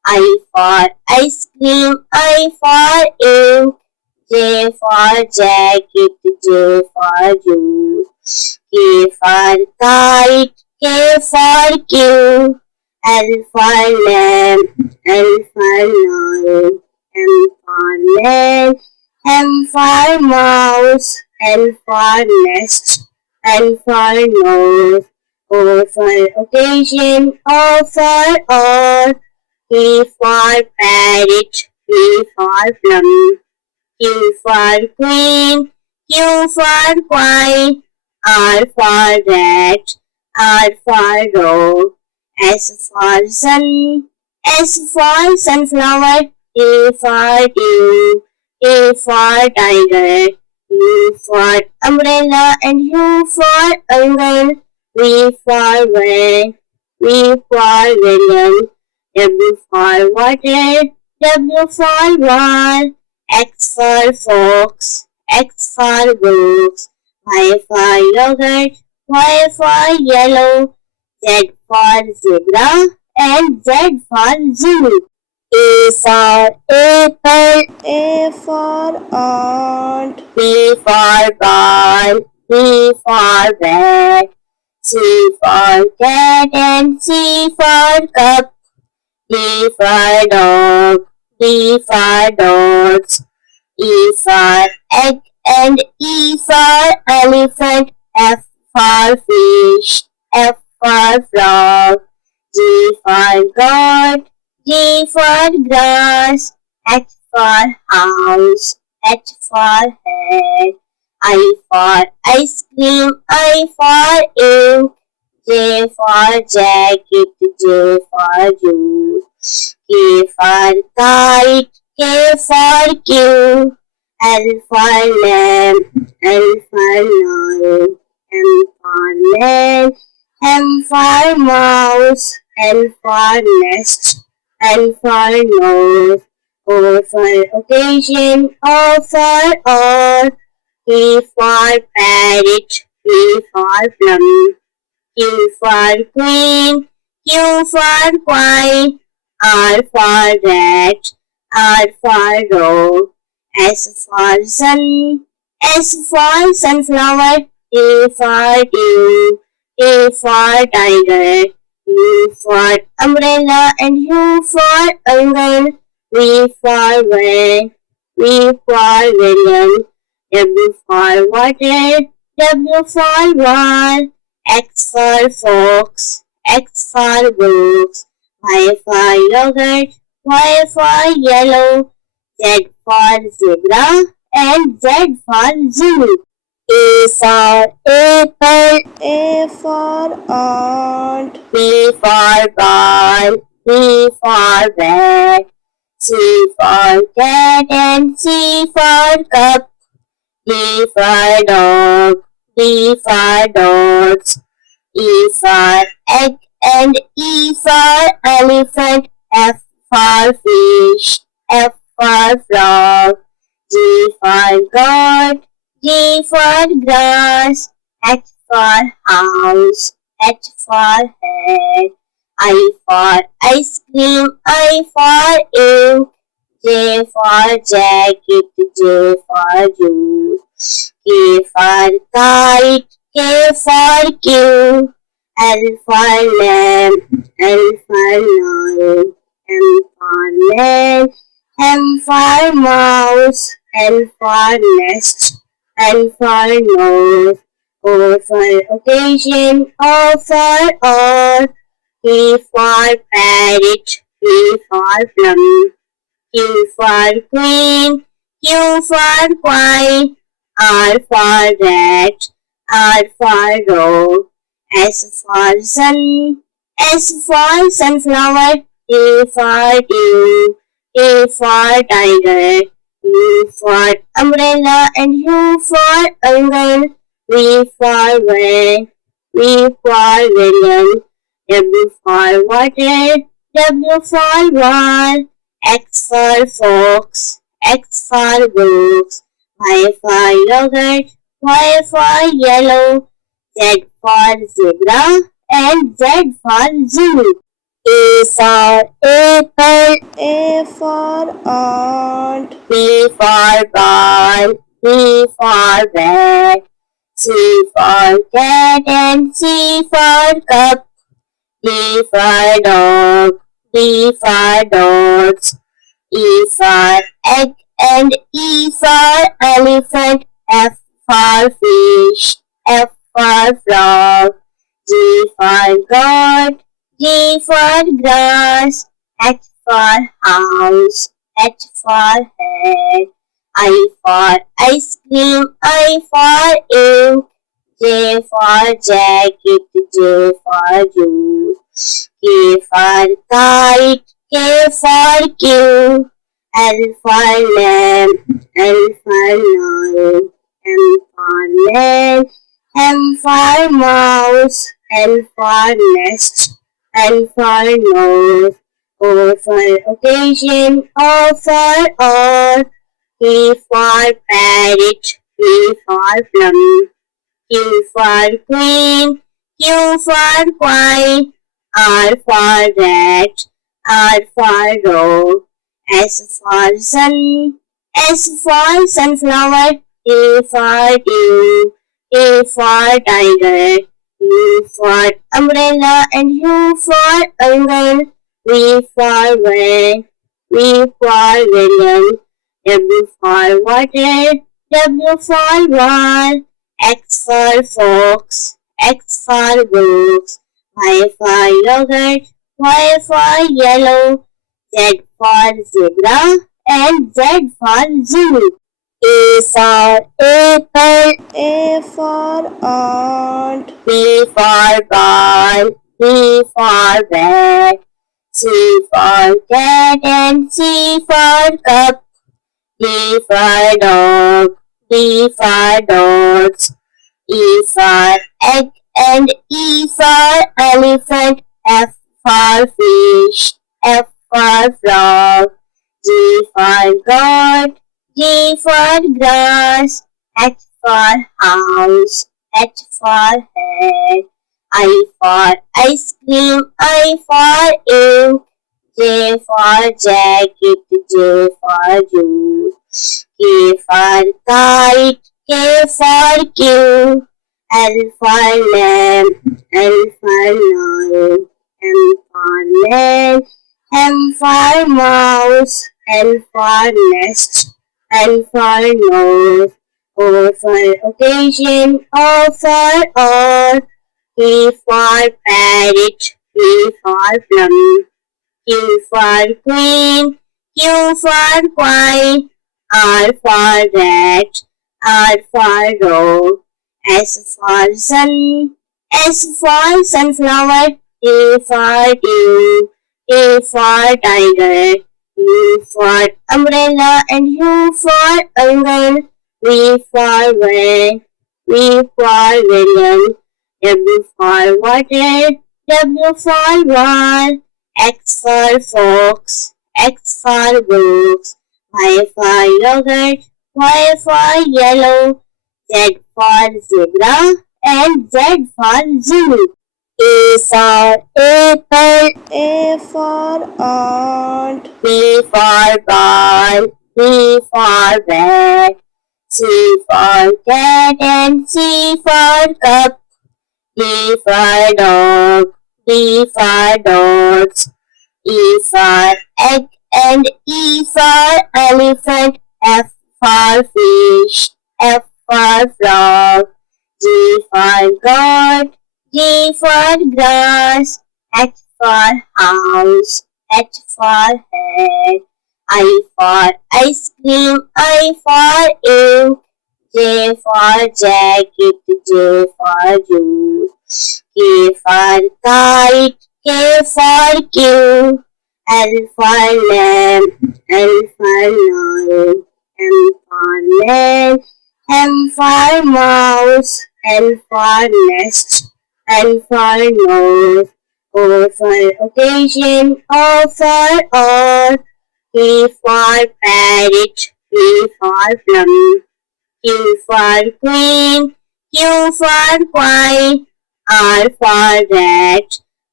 I for ice cream, I for ink, J for jacket, J for juice, K for kite, K for king, L for lamp, L for lion, M for man, M for mouse, N for nest, N for nose, O for occasion, O for or, P for parrot, P for plum, Q for queen, Q for quine, R for rat, R for dog, S for sun, S for sunflower, T for dew, A for tiger, U for umbrella, and U for uncle, V for van, V for villain, W for water, W for wall, X for fox, X for books, Y for yogurt, Y for yellow, Z for zebra, and Z for zoo. A for apple, A for ant, B for ball, B for bat, C for cat, and C for cup, D for dog, D for dogs, E for egg, and E for elephant, F for fish, F for frog, G for goat, G for grass, H for house, H for head, I for ice cream, I for ink, J for jacket, J for juice, K for kite, K for king, L for lamb, L for lion, M for man, M for mouse, N for nest, N for nose, O for occasion, O for or, P for parrot, P for plum, Q for queen, Q for quine, R for rat, R for dog, S for sun, S for sunflower, T for dew, A for tiger, U for umbrella, and U for uncle, V for van, V for villain, W for water, W for wall, X for fox, X for books, Y for yogurt, Y for yellow, Z for zebra, and Z for zoo. A for apple, B for ant, B for ball, C for kite, D for cat, E for elephant, F for fish, G for and Z for zoo. A for apple, A for ant, B for ball, B for bat, C for cat, and C for cup, D for dog, D for dogs, E for egg, and E for elephant, F for fish, F for frog, G for goat, G for grass, H for house, H for head, I for ice cream, I for ink, J for jacket, J for juice, K for kite, K for king, L for lamb, L for lion, M for man, M for mouse, N for nest, N for nose, O for occasion, O for or, P for parrot, P for plum, Q for queen, Q for quine, R for rat, R for dog, S for sun, S for sunflower, T for dew, A for tiger, U for umbrella, and U for uncle, V for van, V for villain, W for water, W for wall, X for fox, X for books, Y for yogurt, Y for yellow, Z for zebra, and Z for zoo. A for apple, A for ant, B for ball, B for bat, C for cat and C for cup, D for dog, D for dogs, E for egg and E for elephant, F for fish, F for frog, G for goat, G for grass, H for house, H for head, I for ice cream, I for ink, J for jacket, J for juice, K for kite, K for king, L for lamb, L for lion, M for man, M for mouse, N for nest, N for nose, O for occasion, O for or, P for parrot, P for plum, Q for queen, Q for quine, R for rat, R for dog, S for sun, S for sunflower, T for dew, A for tiger, U for umbrella and U for uncle, V for van, V for villain, W for water, W for wall, X for fox, X for books, Y for yogurt, Y for yellow, Z for zebra, and Z for zoo. A for apple, A for ant, B for ball, B for bat, C for cat and C for cup, D for dog, D for dogs, E for egg and E for elephant, F for fish, F for frog, G for goat, G for grass, H for house, H for head, I for ice cream, I for ink, J for jacket, J for juice, K for kite, K for king, L for lamb, L for lion, M for man, M for mouse, N for nest, N for nose, O for occasion, O for or, P for parrot, P for plum, Q for queen, Q for quine, R for rat, R for dog, S for sun, S for sunflower, T for dew, A for tiger, U for umbrella and U for uncle, V for van, V for villain, W for water, W for wall, X for fox, X for books, Y for yogurt, Y for yellow, Z for zebra, and Z for zoo. A for apple, A for ant, B for ball, B for bat, C for cat and C for cup, D for dog, D for dogs, E for egg and E for elephant, F for fish, F for frog, G for goat, G for grass, H for house, H for head, I for ice cream, I for ink, J for jacket, J for juice, K for kite, K for king, L for lamb, L for lion, M for man, M for mouse, N for nest, N for nose, O for occasion, O for or, P for parrot, P for plum, Q for queen, Q for quine, R for rat,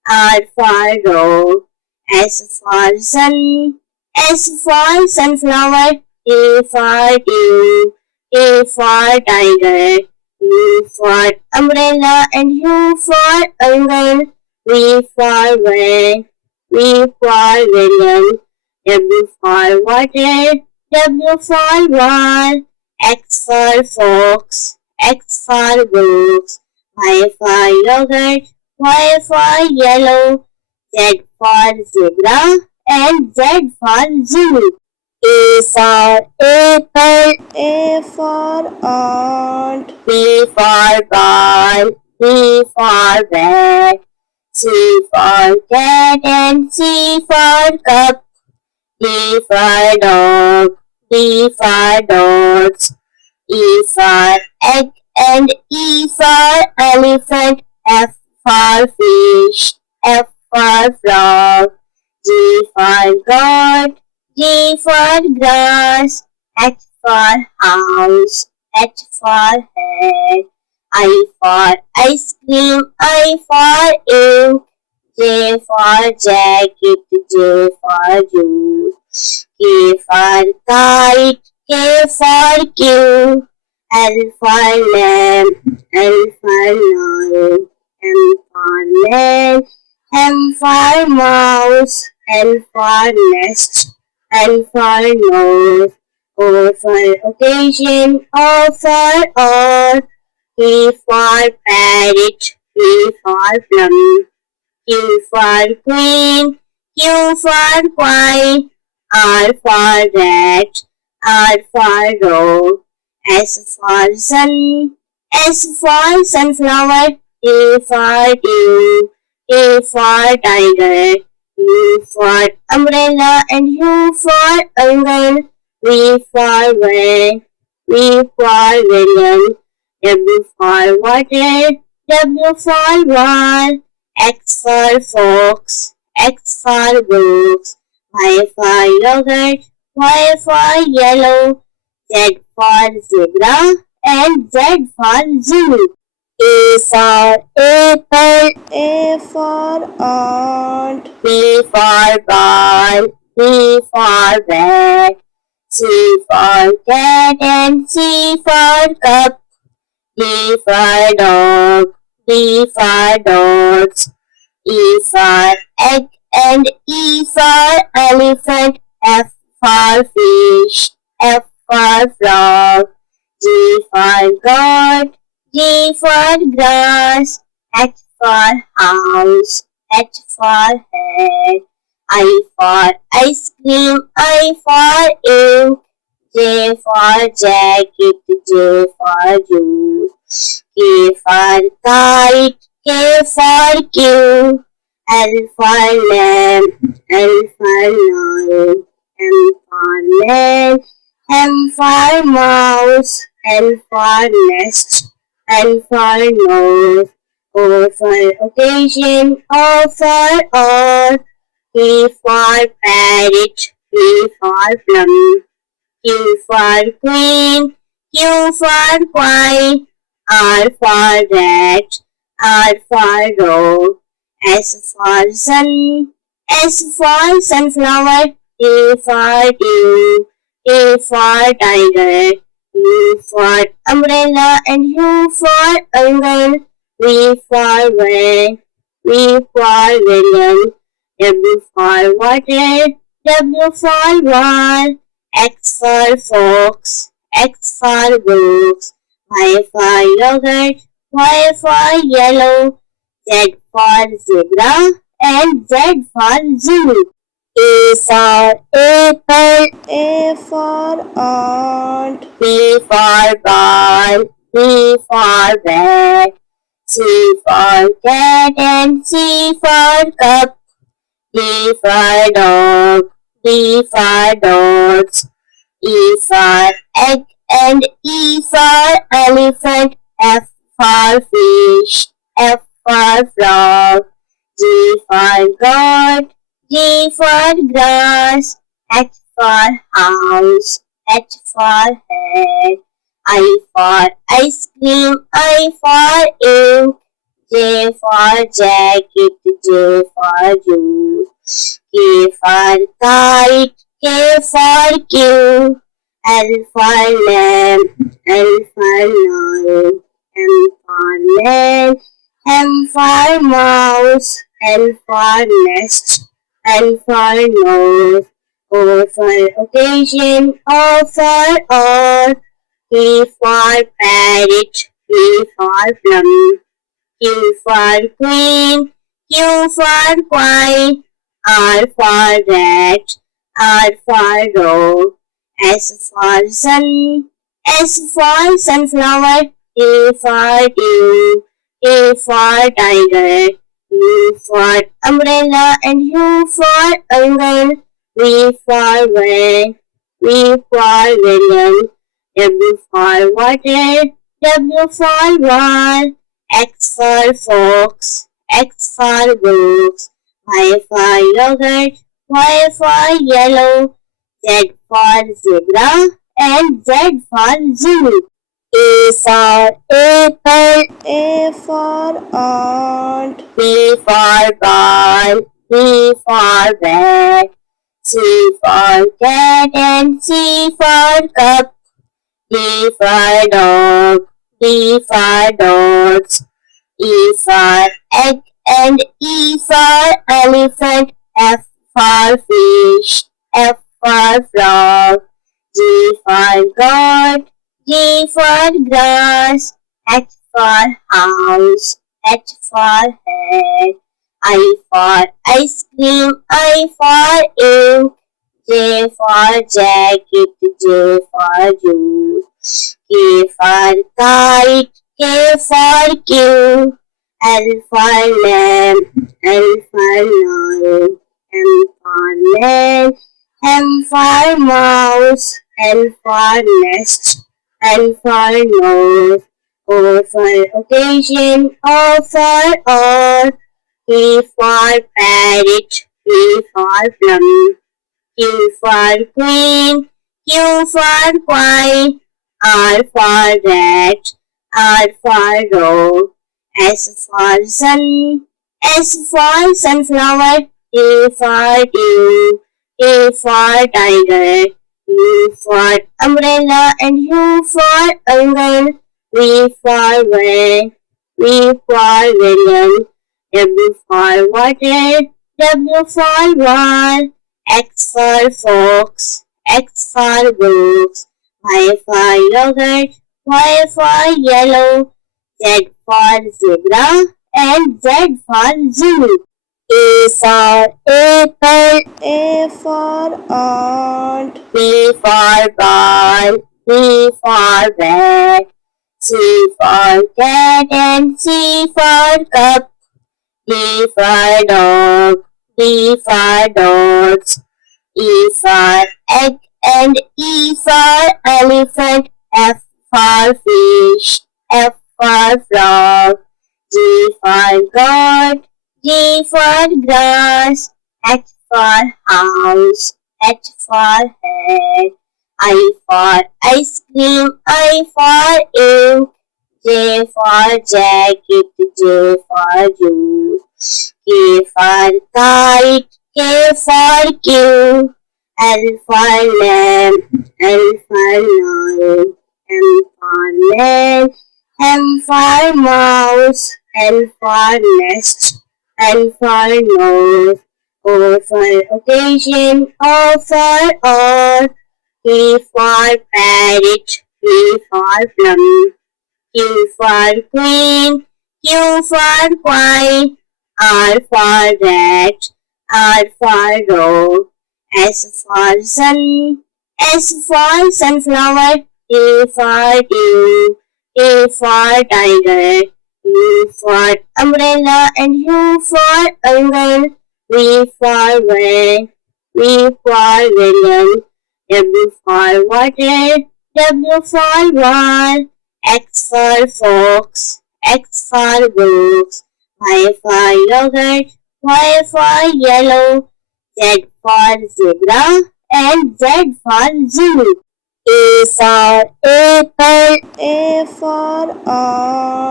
R for row, S for sun, S for sunflower, T for dew, A for tiger, U for umbrella, and U for uncle, V for van, V for villain, W for water, W for wall, X for fox, X for books, Y for yogurt, Y for yellow, Z for zebra, and Z for zoo. A for apple, A for ant, B for ball, B for bat, C for cat, and C for cup, D for dog, D for dogs, E for egg, and E for elephant, F for fish, F for frog, G for goat, G for grass, H for house, H for head, I for ice cream, I for ink, J for jacket, J for juice, K for kite, K for king, L for lamb, L for lion, M for man, M for mouse, N for nest, N for nose, O for occasion, O for or, P for parrot, P for plum, Q for queen, Q for quine, R for rat, R for row, S for sun, S for sunflower, T for dew, A for tiger, U for umbrella, and U for uncle, V for van, V for villain, W for water, W for wall, X for fox, X for books, Y for yogurt, Y for yellow, Z for zebra, and Z for zoo. A for apple, A for ant, B for ball, B for bat, C for cat, and C for cup, D for dog, D for dogs, E for egg, and E for elephant, F for fish, F for frog, G for goat, G for grass, H for house, H for head, I for ice cream, I for ink, J for jacket, J for juice, K for kite, K for king, L for lamb, L for lion, M for man, M for mouse, N for nest, N for nose, O for occasion, O for or, P for parrot, P for plum, Q for queen, Q for quine, R for rat, R for row, S for sun, S for sunflower, T for dew, A for tiger, U for umbrella, and U for uncle, V for van, V for villain, W for water, W for wall, X for fox, X for books, Y for yogurt, Y for yellow, Z for zebra, and Z for zoo. A for apple, A for ant, B for ball, B for bat, C for cat, and C for cup, D for dog, D for dogs, E for egg, and E for elephant, F for fish, F for frog, G for goat, G for grass, H for house, H for head, I for ice cream, I for ink, J for jacket, J for juice. K for kite, K for king. L for lamb, L for lion. M for man, M for mouse. N for nest, N for nose. O for occasion, O for or. P for parrot, P for plum. Q for queen, Q for queen, R for rat, R for row, S for sun, S for sunflower, T for dew, A for tiger, U for umbrella, and U for uncle, V for van, V for villain, W for water, W for wall, X for fox, X for books, Y for yogurt, Y for yellow, Z for zebra, and Z for zoo. A for apple, A for ant, B for ball, B for bat, C for cat, and C for cup, D for dog, D for dogs, E for egg, and E for elephant, F for fish, F for frog, G for goat, G for grass, H for house, H for head, I for ice cream, I for ink, J for jacket, J for juice, K for kite, K for king, L for lamb, L for lion, M for man, M for mouse, N for nest, N for nose, O for occasion, O for or, P for parrot, P for plum, Q for queen, Q for queen, R for rat, R for row, S for sun, S for sunflower, T for dew, A for tiger, U for umbrella, and U for uncle, V for van, V for villain, W for water, W for wall, X for fox, X for books, Y for yogurt, Y for yellow, Z for zebra, and Z for zoo. A for apple, A for ant, B for ball, B for bat, C for cat, and C for cup, D for dog, D for dogs, E for egg, and E for elephant, F for fish, F for frog, G for goat, G for grass, H for house, H for head, I for ice cream, I for ink, J for jacket, J for juice, K for kite, K for king, L for lamb, L for lion, M for man, M for mouse, N for nest, N for nose, O for occasion, O for or, P for parrot, P for plum, Q for queen, Q for queen, R for rat, R for row, S for sun, S for sunflower, T for dew, A for tiger, U for umbrella, and U for uncle, V for van, V for villain, W for water, W for wall, X for fox, X for books, Y for yogurt, Y for yellow, Z for zebra, and Z for zoo. A for apple, A for ant,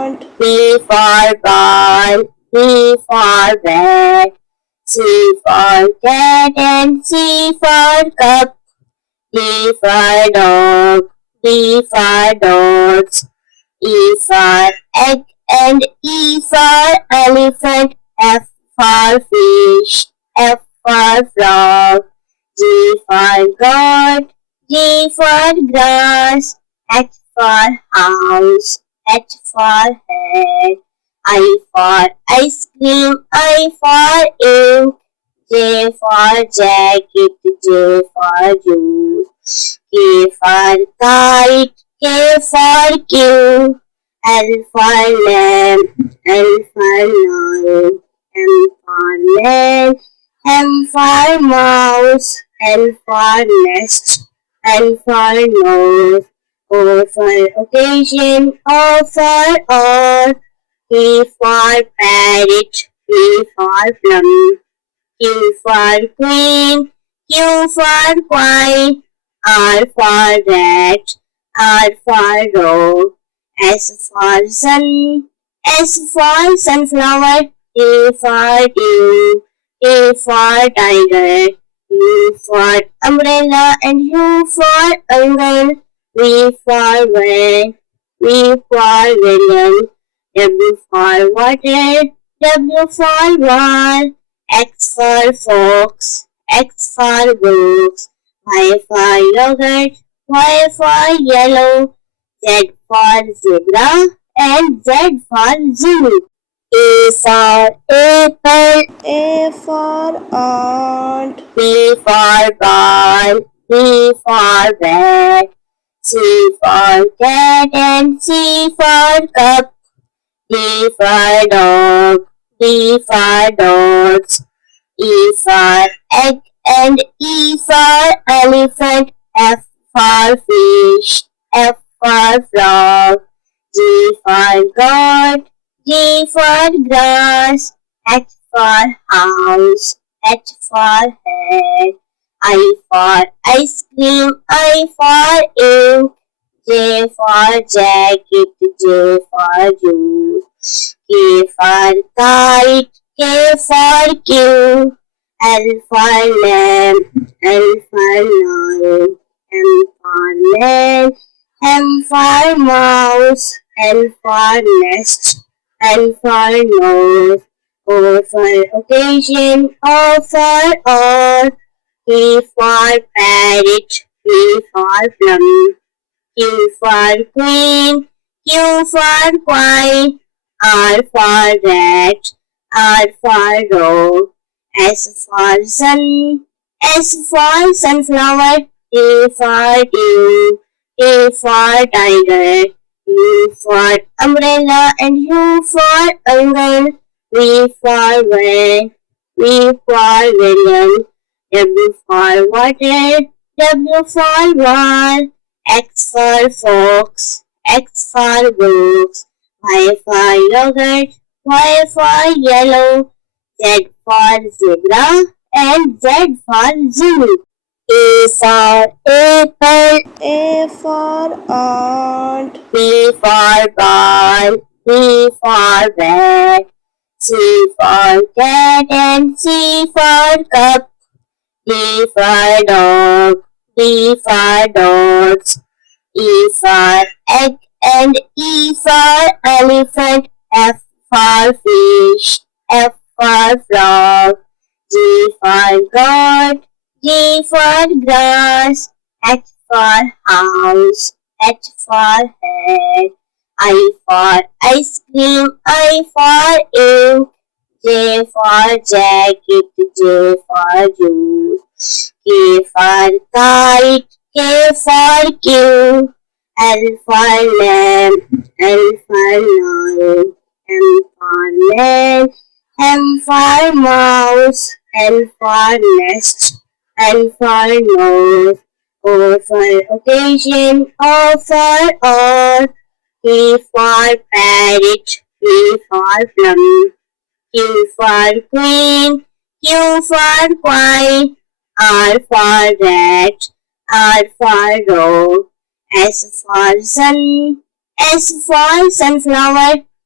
B for ball, B for bat, C for cat and C for cup, D for dog, D for dogs, E for egg and E for elephant, F for fish, F for frog, G for goat, G for grass, H for house, H for head, I for ice cream, I for ink, J for jacket, J for juice, K for kite, K for king, L for lamb, L for lion, M for man, M for mouse, N for nest, N for nose, O for occasion, O for or, P for parrot, P for plum, Q for queen, Q for queen, R for rat, R for row, S for sun, S for sunflower, T for dew, A for tiger, U for umbrella and U for uncle, V for van, V for villain, W for water, W for wall, X for fox, X for books, Y for yogurt, Y for yellow, Z for zebra, and Z for zoo. A for apple, A for ant, B for ball, B for bat, C for cat and C for cup, D for dog, D for dogs, E for egg and E for elephant, F for fish, F for frog, G for goat, G for grass, H for house, H for head, I for ice cream, I for ink, J for jacket, J for juice, K for kite, K for king, L for lamb, L for lion, M for man, M for mouse, N for nest, N for nose, O for occasion, O for or, P for parrot, P for plum, Q for queen, Q for queen, R for rat, R for row, S for sun, S for sunflower, T for dew, A for tiger, U for umbrella and U for uncle, V for van, V for villain, W for water, W for wall, X for fox, X for books, Y for yogurt, Y for yellow, Z for zebra, and Z for zoo. A for apple, A for ant, B for ball, B for bat, C for cat and C for cup, D for dog, D for dogs, E for egg and E for elephant, F for fish, F for frog, G for goat, G for grass, H for house, H for head, I for ice cream, I for ink, J for jacket, J for juice, K for kite, K for king, L for lamb, L for lion, M for man, M for mouse, N for nest, N for nose, O for occasion, O for or, P for parrot, P for plum, Q for queen, Q for queen, R for rat, R for row, S for sun, S for sunflower,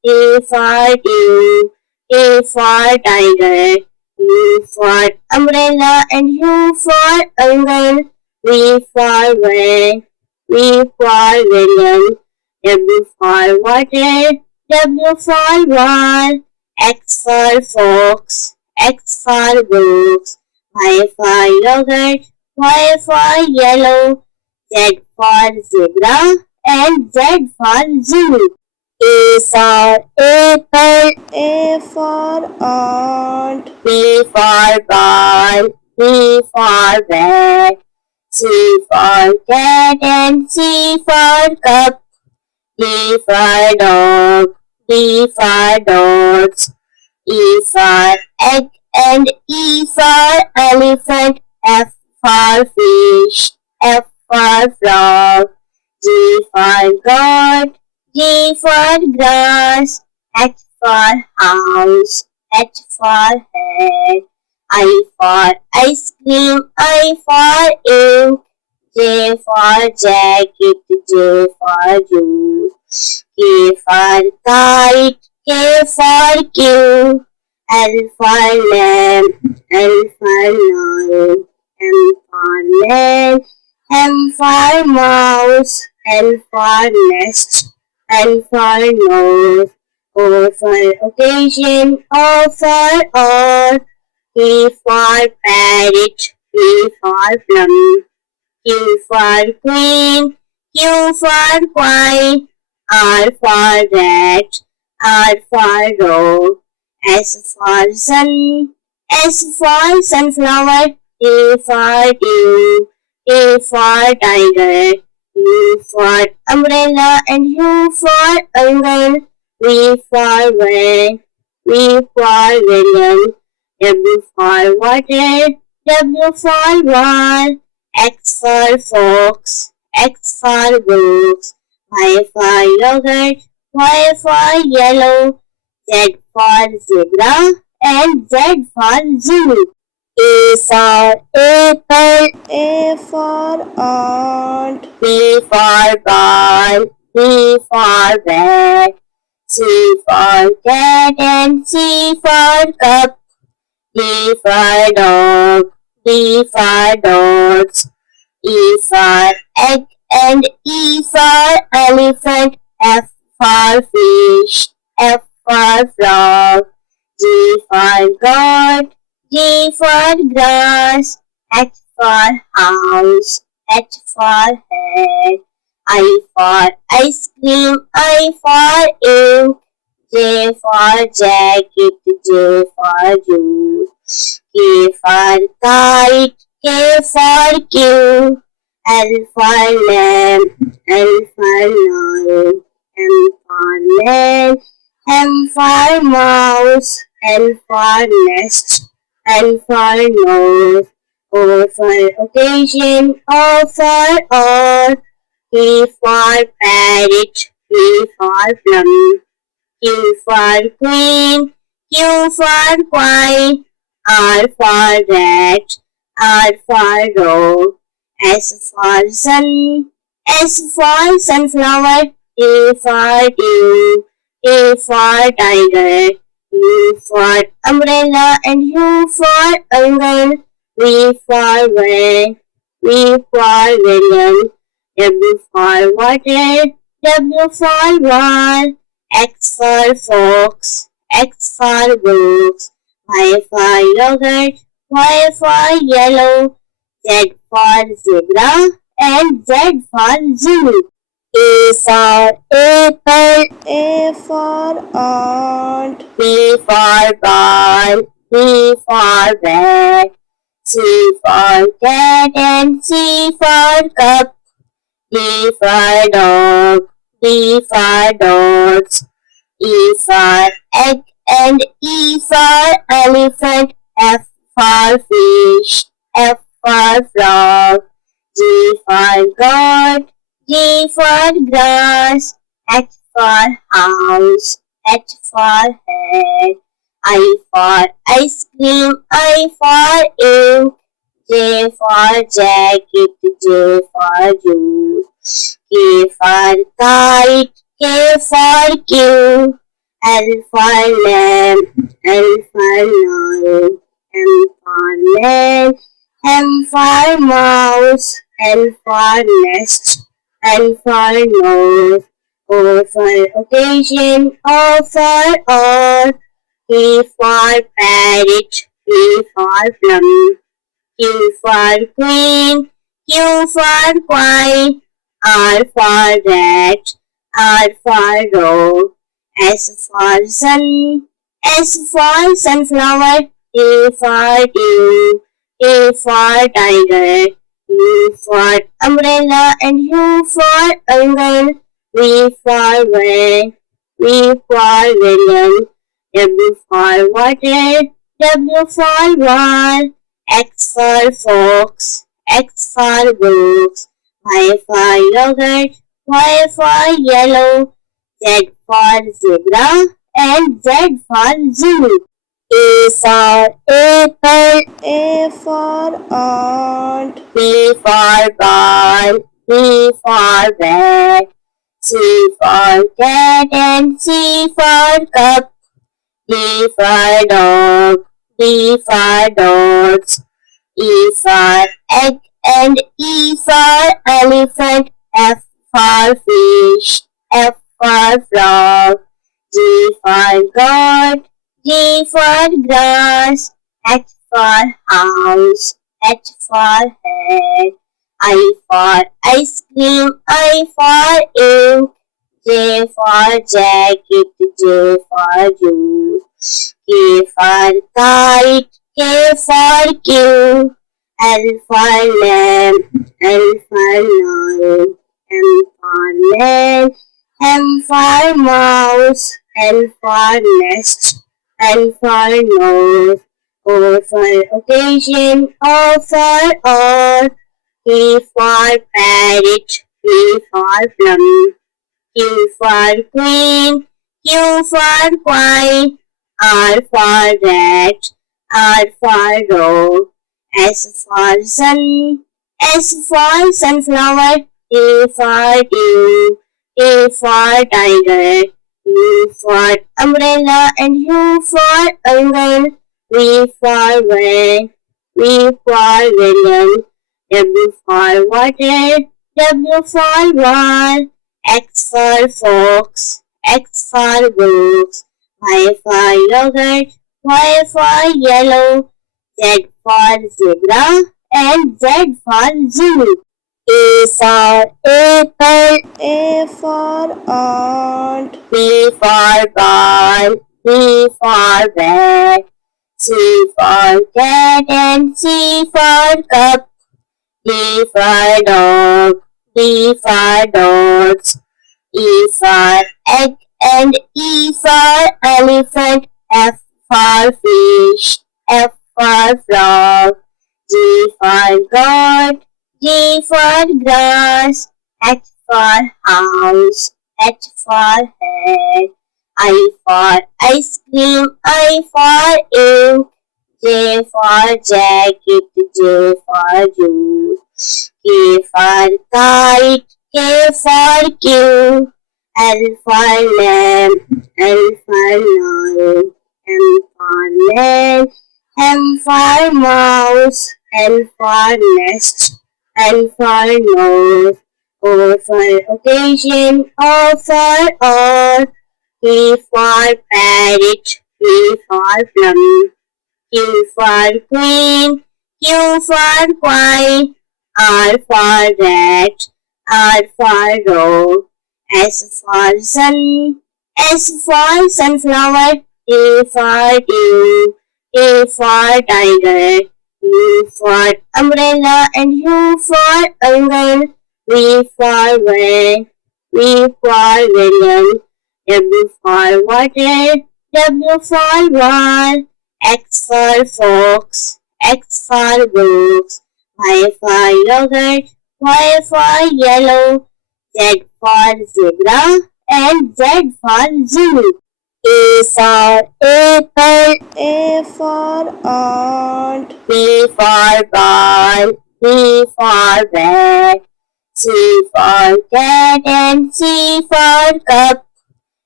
A for dew, A for tiger, U for umbrella and U for uncle, V for van, V for William, W for water, W for wall, X for fox, X for books, Y for yogurt, Y for yellow, Z for zebra, and Z for zoo. A for apple, A for ant, B for ball, B for bat, C for cat, and C for cup, D for dog, D for dogs, E for egg, and E for elephant, F for fish, F for frog, G for goat, G for grass, H for house, H for head, I for ice cream, I for ink, J for jacket, J for juice, K for kite, K for king, L for lamb, L for lion, M for man, M for mouse, N for nest, N for nose, O for occasion, O for or, P for parrot, P for plum, Q for queen, Q for quine, R for rat, R for row, S for sun, S for sunflower, T for dew, A for tiger, U for umbrella and U for uncle, V for van, V for William, W for water, W for wall, X for fox, X for books, Y for yogurt, Y for yellow, Z for zebra, and Z for zoo. A for apple, A for ant, B for ball, B for bat, C for cat, and C for cup, D for dog, D for dogs, E for egg, and E for elephant, F for fish, F for frog, G for goat, G for grass, H for house, H for head, I for ice cream, I for ink, J for jacket, J for juice, K for kite, K for king, L for lamb, L for lion, M for man, M for mouse, N for nest, N for nose, O for occasion, O for or, P for parrot, P for plum, Q for queen, Q for quine, R for rat, R for row, S for sun, S for sunflower, T for dew, A for tiger, U for umbrella and U for uncle, V for van, V for William, W for water, W for wall, X for fox, X for books, Y for yogurt, Y for yellow, Z for zebra, and Z for zoo. A for apple, A for ant, B for ball, B for bat, C for cat, and C for cup, D for dog, D for dogs, E for egg, and E for elephant, F for fish, F for frog, G for goat, G for grass, H for house, H for head, I for ice cream, I for ink, J for jacket, J for juice, K for kite, K for king, L for lamb, L for lion, M for man, M for mouse, N for nest, N for nose, O for occasion, O for or, P for parrot, P for plum, Q for queen, Q for quine, R for rat, R for row, S for sun, S for sunflower, T for dew, A for tiger, U for umbrella, and U for uncle, V for van, V for villain, W for water, W for wall, X for fox, X for books, Y for yogurt, Y for yellow, Z for zebra, and Z for zoo. A for apple, A for ant, B for ball, B for bat, C for cat, and C for cup, D for dog, D for dogs, E for egg, and E for elephant, F for fish, F for frog, G for goat, G for grass, H for house, H for head, I for ice cream, I for ink, J for jacket, J for juice, K for kite, K for king, L for lamb, L for lion, M for man, M for mouse, N for nest, N for nose, O for occasion, O for or, P for parrot, P for plum, Q for queen, Q for quine, R for rat, R for row, S for sun, S for sunflower, T for dew, A for tiger, U for umbrella, and U for uncle, V for van, V for villain, W for water, W for wall, X for fox, X for books, Y for yogurt, Y for yellow, Z for zebra, and Z for zoo. A for apple, A for ant, B for ball, B for bat, C for cat, and C for cup, D for dog, D for dogs, E for egg, and E for elephant, F for fish, F for frog, G for goat, G for grass, H for house, H for head, I for ice cream, I for ink, J for jacket, J for juice, K for kite, K for king, L for lamb, L for lion, M for man, M for mouse, N for nest, N for nose, O for occasion, O for or, P for parrot, P for plum, Q for queen, Q for quine, R for rat, R for row, S for sun, S for sunflower, T for dew, A for tiger, U for umbrella, and U for uncle, V for van, V for villain, W for water, W for wall, X for fox, X for books, Y for yogurt, Y for yellow, Z for zebra, and Z for zoo. A for apple, A for ant, B for ball, B for bat, C for cat, and C for cup,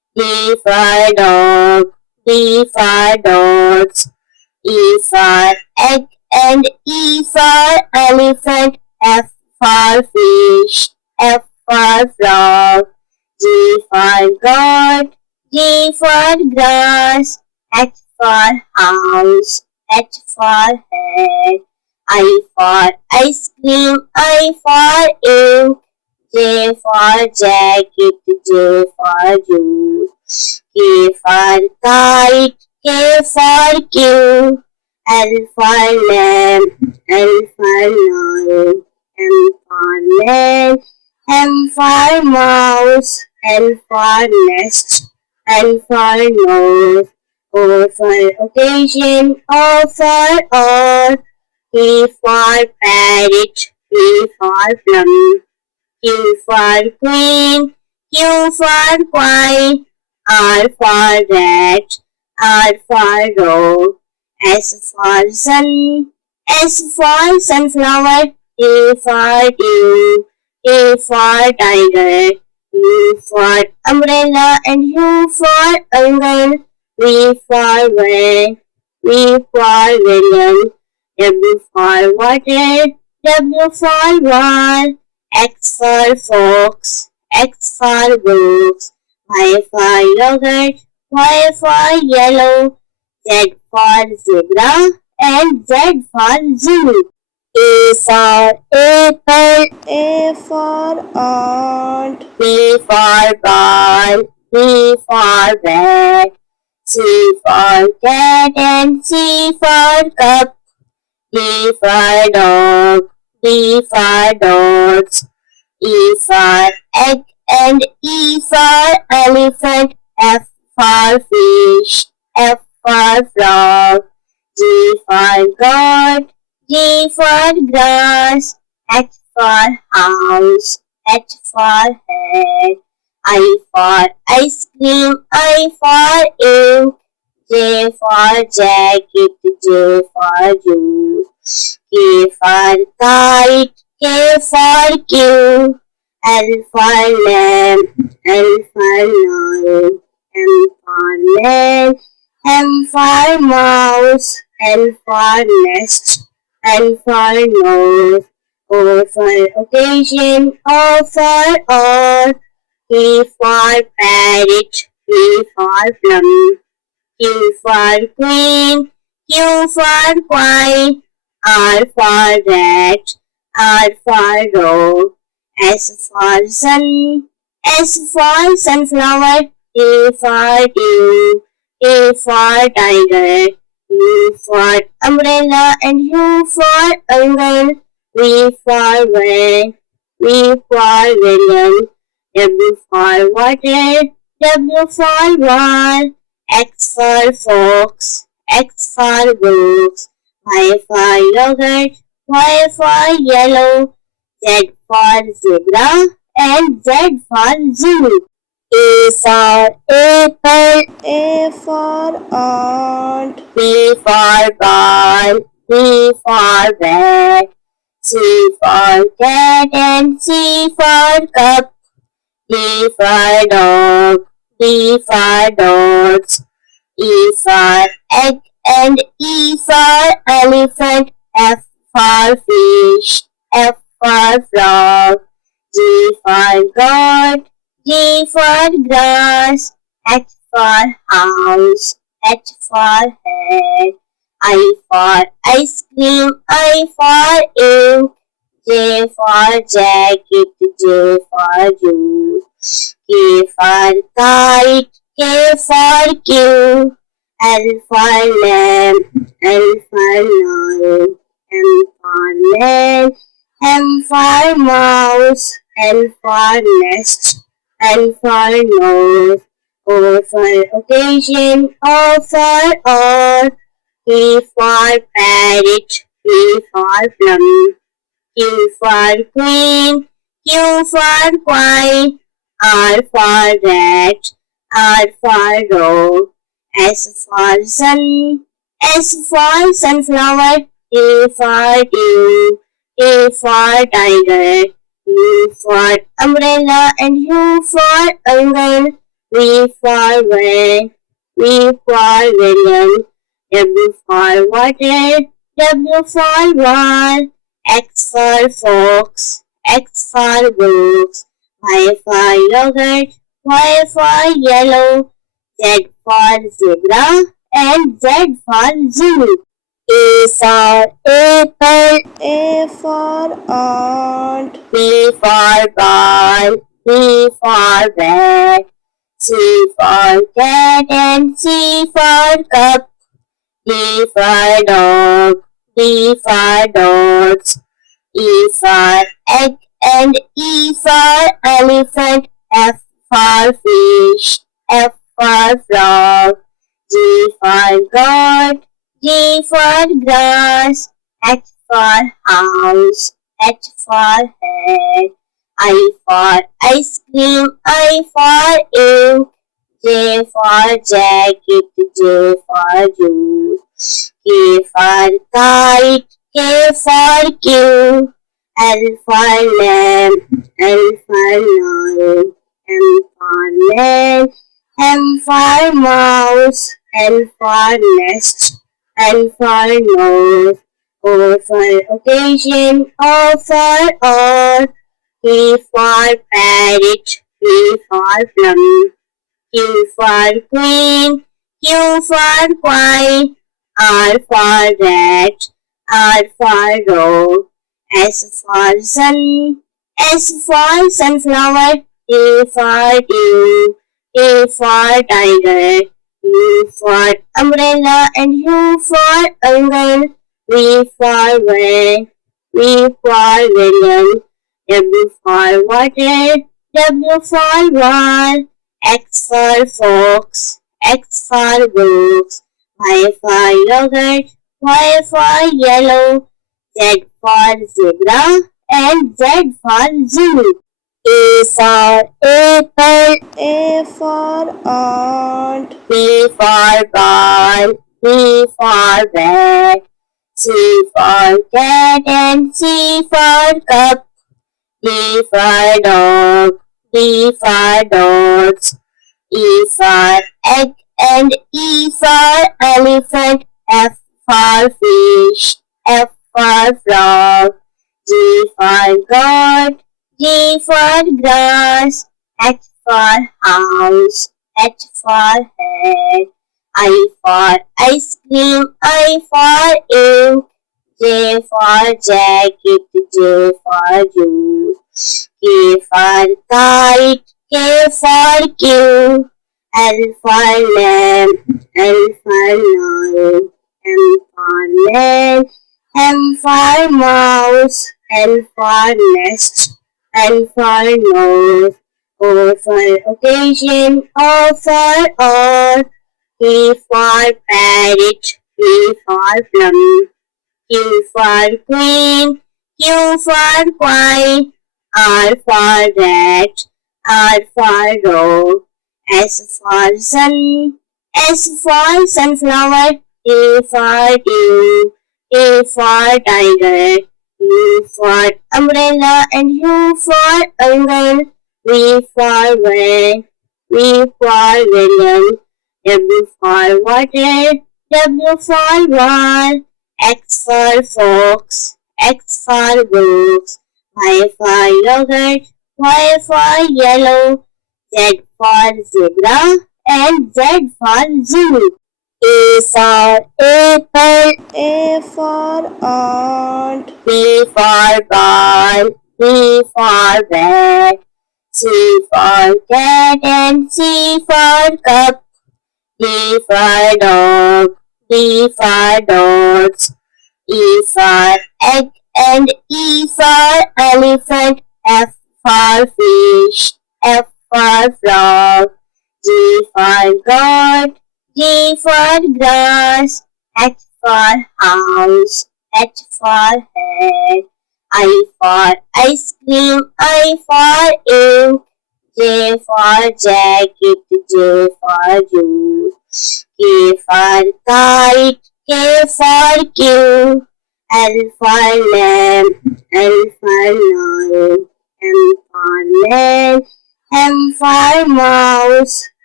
D for dog, D for dogs, E for egg and E for elephant, F for fish, F for frog, G for goat, G for grass, H for house, H for head, I for ice cream, I for ink, J for jacket, J for juice, K for kite, K for king, L for lamb, L for lion, M for man, M for mouse, N for nest, N for nose, O for occasion, O for or, P for parrot, P for plum, Q for queen, Q for quine, R for rat, R for row, S for sun, S for sunflower, T for dew, A for tiger, U for umbrella and U for uncle, V for van, V for villain, W for water, W for wall, X for fox, X for books, Y for yogurt, Y for yellow, Z for zebra, and Z for zoo. A for apple, A for ant, B for ball, B for bat, C for cat, and C for cup, D for dog, D for dogs, E for egg and E for elephant, F for fish, F for frog, G for goat, G for grass, H for house, H for head, I for ice cream, I for ink, J for jacket, J for juice, K for kite, K for king, L for lamb, L for lion, M for man, M for mouse, N for nest, N for nose, O for occasion, O for or, P for parrot, P for plum, Q for queen, Q for quine, R for rat, R for row, S for sun, S for sunflower, T for dew, A for tiger, U for umbrella and U for uncle, V for van, V for villain, W for water, W for wall, X for fox, X for books, Y for yogurt, Y for yellow, Z for zebra, and Z for zoo. A for apple, A for ant, B for ball, B for bat, C for cat, and C for cup, D for dog, D for dogs, E for egg and E for elephant, F for fish, F for frog, G for goat, G for grass, H for house, H for head, I for ice cream, I for ink, J for jacket, J for juice, K for kite, K for king, L for lamb, L for lion, M for man, M for mouse, N for nest, N for nose, O for occasion, O for or, P for parrot, P for plum, Q for queen, Q for quine, R for rat, R for row, S for sun, S for sunflower, T for dew, A for tiger, U for umbrella and U for uncle, V for van, V for William, W for water, W for wall, X for fox, X for books, Y for yogurt, Y for yellow, Z for zebra, and Z for zoo. A for apple, A for ant, B for ball, B for bat, C for cat, and C for cup, D for dog, D for dogs, E for egg, and E for elephant, F for fish, F for frog, G for goat, G for grass, H for house, H for head, I for ice cream, I for ink, J for jacket, J for juice, K for kite, K for king, L for lamb, L for lion, M for man, M for mouse, N for nest, N for nose, O for occasion, O for or, P for parrot, P for plum, Q for queen, Q for quine, R for rat, R for row, S for sun, S for sunflower, T for dew, A for tiger, U for umbrella, and U for uncle, V for van, V for William, W for water, W for wall, X for fox, X for books, Y for yogurt, Y for yellow, Z for zebra, and Z for zoo. A for apple, A for ant, B for ball, B for bat, C for cat, and C for cup, D for dog, D for dogs, E for egg, and E for elephant, F for fish, F for frog, G for goat, G for grass, H for house, H for head, I for ice cream, I for ink, J for jacket, J for juice, K for kite, K for king, L for lamb, L for lion, M for man, M for mouse, N for nest, N for nose, O for occasion, O for or, P for parrot, P for plum, Q for queen, Q for quine, R for rat, R for row, S for sun, S for sunflower, T for dew, A for tiger, U for umbrella, and U for uncle, V for van, V for William, W for water, W for wall, X for fox, X for books, Y for yogurt, Y for yellow, Z for zebra, and Z for zoo. A for apple, A for ant, B for ball, B for bat, C for cat, and C for cup, D for dog, D for dogs, E for egg, and E for elephant, F for fish, F for frog, G for goat, G for grass, H for house, H for head, I for ice cream, I for ink, J for jacket, J for juice, K for kite, K for king, L for lamb, L for lion, M for man, M for mouse,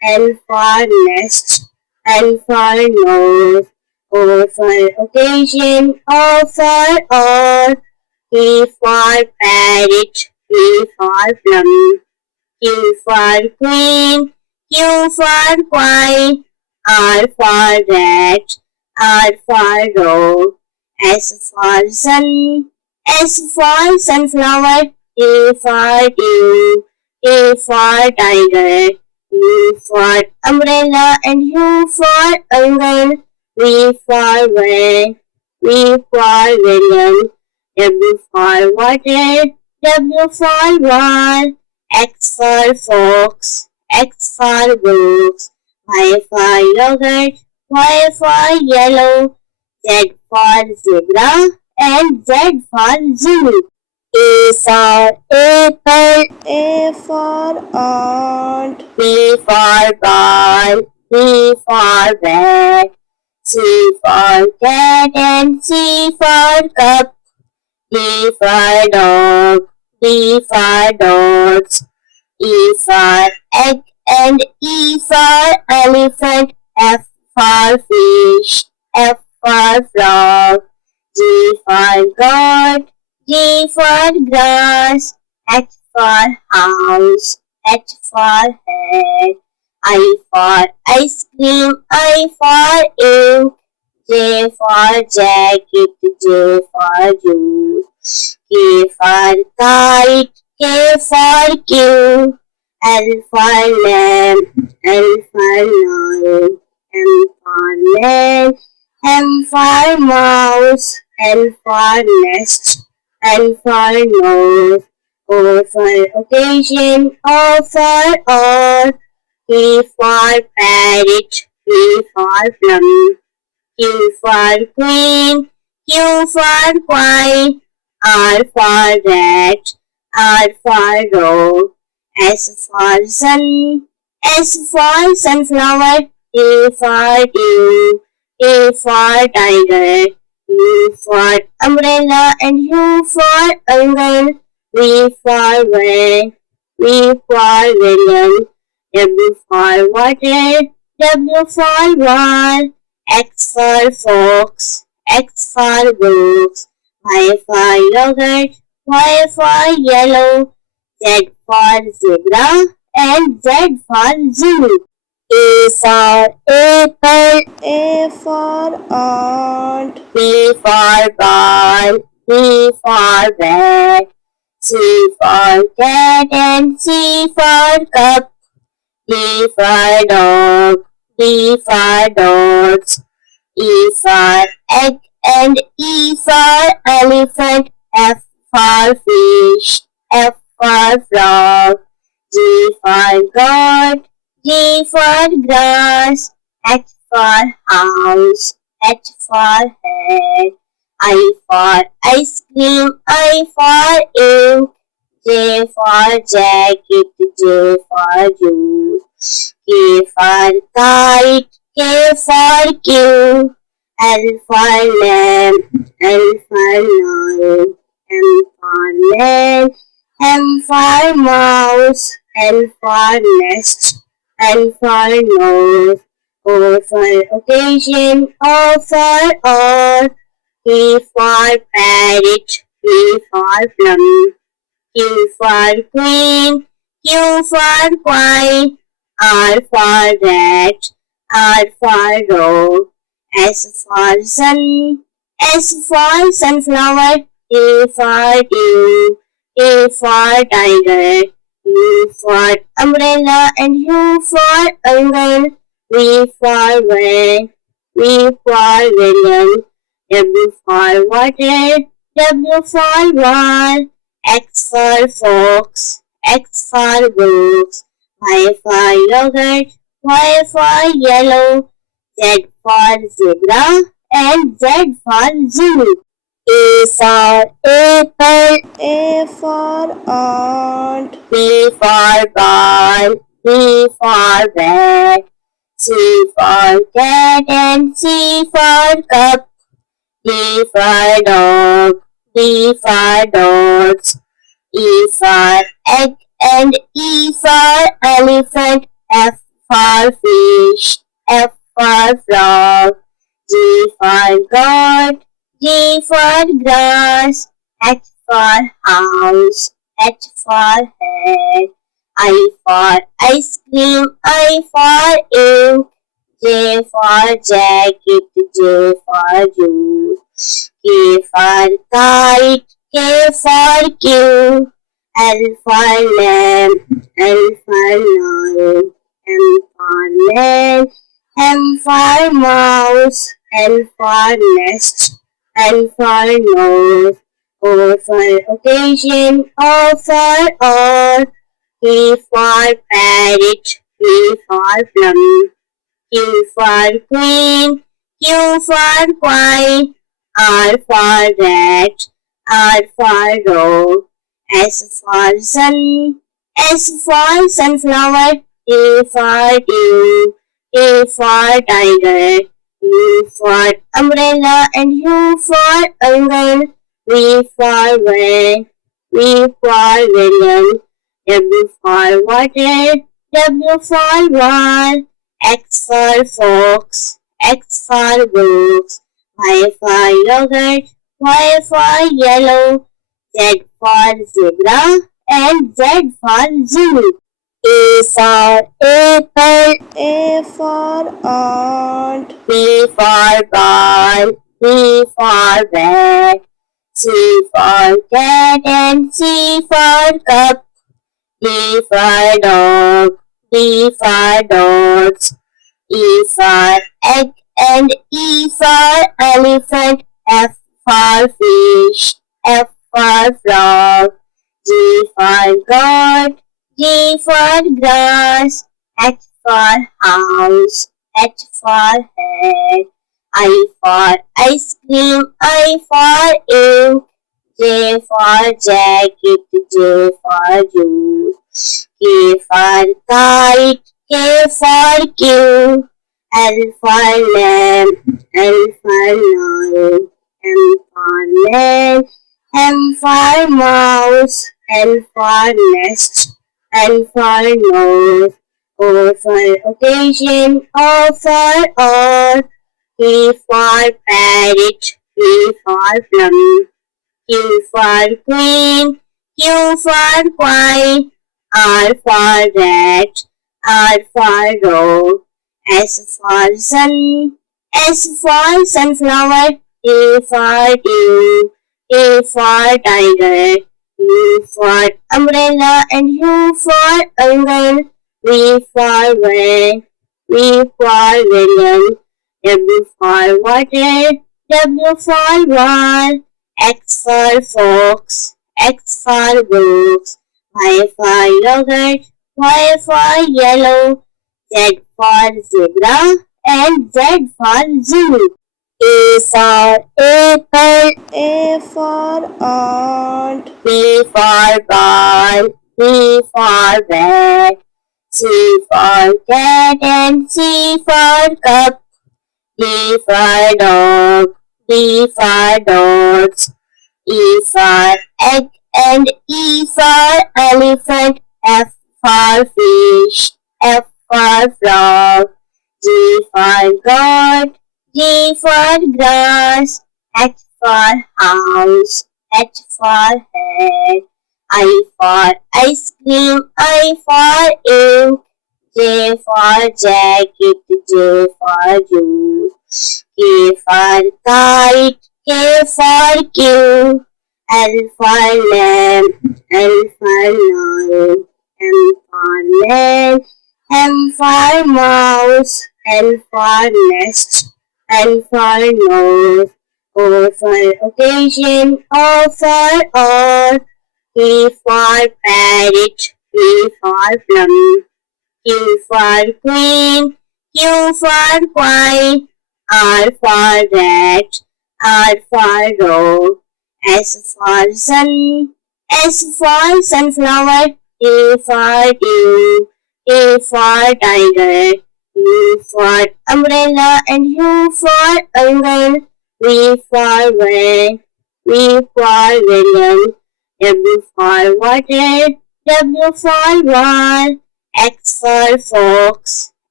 L for nest, N for nose, O for occasion, O for or, P for parrot, P for plum, Q for queen, Q for quine, R for rat, R for row, S for sun, S for sunflower, T for dew, A for tiger, U for umbrella, and U for uncle, V for van, V for villain, W for water, W for wall, X for fox, X for books, Y for yogurt, Y for yellow, Z for zebra, and Z for zoo. A for apple, A for ant, B for ball, B for bat, C for cat, and C for cup, D for dog, D for dogs, E for egg, and E for elephant, F for fish, F for frog, G for goat, G for grass, H for house, H for head, I for ice cream, I for ink, J for jacket, J for juice, K for kite, K for king, L for lamb, L for lion, M for man, M for mouse, N for nest, N for nose, O for occasion, O for or, P for parrot, P for plum, Q for queen, Q for quine, R for rat, R for row, S for sun, S for sunflower, T for dew, A for tiger, U for umbrella, and U for uncle, V for van, V for villain, W for water, W for wall, X for fox, X for books, Y for yogurt, Y for yellow, Z for zebra, and Z for zoo. A for apple, A for ant, B for ball, B for bat, C for cat, and C for cup, D for dog, D for dogs, E for egg, and E for elephant, F for fish, F for frog, G for goat, G for grass, H for house, H for head, I for ice cream, I for ink, J for jacket, J for juice, K for kite, K for king, L for lamb, L for lion, M for man, M for mouse, N for nest, N for nose, O for occasion, O for or, P for parrot, P for plum, Q for queen, Q for quine, R for rat, R for row, S for sun, S for sunflower, T for dew, A for tiger, U for umbrella, and U for uncle, V for van, V for villain, W for water, W for wall, X for fox, X for books, Y for yogurt, Y for yellow, Z for zebra, and Z for zoo. A for apple, A for ant, B for ball, B for bat, C for cat, and C for cup, D for dog, D for dogs, E for egg, and E for elephant, F for fish, F for frog, G for goat, G for grass, H for house, H for head, I for ice cream, I for ink, J for jacket, J for juice, K for kite, K for king, L for lamb, L for lion, M for man, M for mouse, N for nest, N for nose, O for occasion, O for or, P for parrot, P for plum, Q for queen, Q for quine, R for rat, R for row, S for sun, S for sunflower, T for dew, A for tiger, U for umbrella, and U for uncle, V for van, V for villain, W for water, W for wall, X for fox, X for books, Y for yogurt, Y for yellow, Z for zebra, and Z for zoo. A for apple, A for ant, B for ball, B for bat, C for cat, and C for cup, D for dog, D for dogs, E for egg, and E for elephant, F for fish, F for frog, G for goat, G for grass, H for house, H for head, I for ice cream, I for ink, J for jacket, J for juice, K for kite, K for king, L for lamb, L for lion, M for man, M for mouse, N for nest, N for nose, O for occasion, O for or, P for parrot, P for plum, Q for queen, Q for quine, R for rat, R for row, S for sun, S for sunflower, T for dew, A for tiger, U for umbrella, and U for uncle, V for van, V for villain, W for water, W for wall, X for fox, X for books, Y for yogurt, Y for yellow, Z for zebra, and Z for zoo. A for apple, A for ant, B for ball, B for bat, C for cat, and C for cup, D for dog, D for dogs, E for egg, and E for elephant, F for fish, F for frog, G for goat, G for grass, H for house, H for head, I for ice cream, I for ink, J for jacket, J for juice, K for kite, K for king, L for lamb, L for lion, M for man, M for mouse, N for nest, N for nose, O for occasion, O for or, P for parrot, P for plum, Q for queen, Q for quine, R for rat, R for row, S for sun, S for sunflower, T for dew, A for tiger, U for umbrella, and U for uncle, V for van, V for villain, W for water, W for wall, X for fox,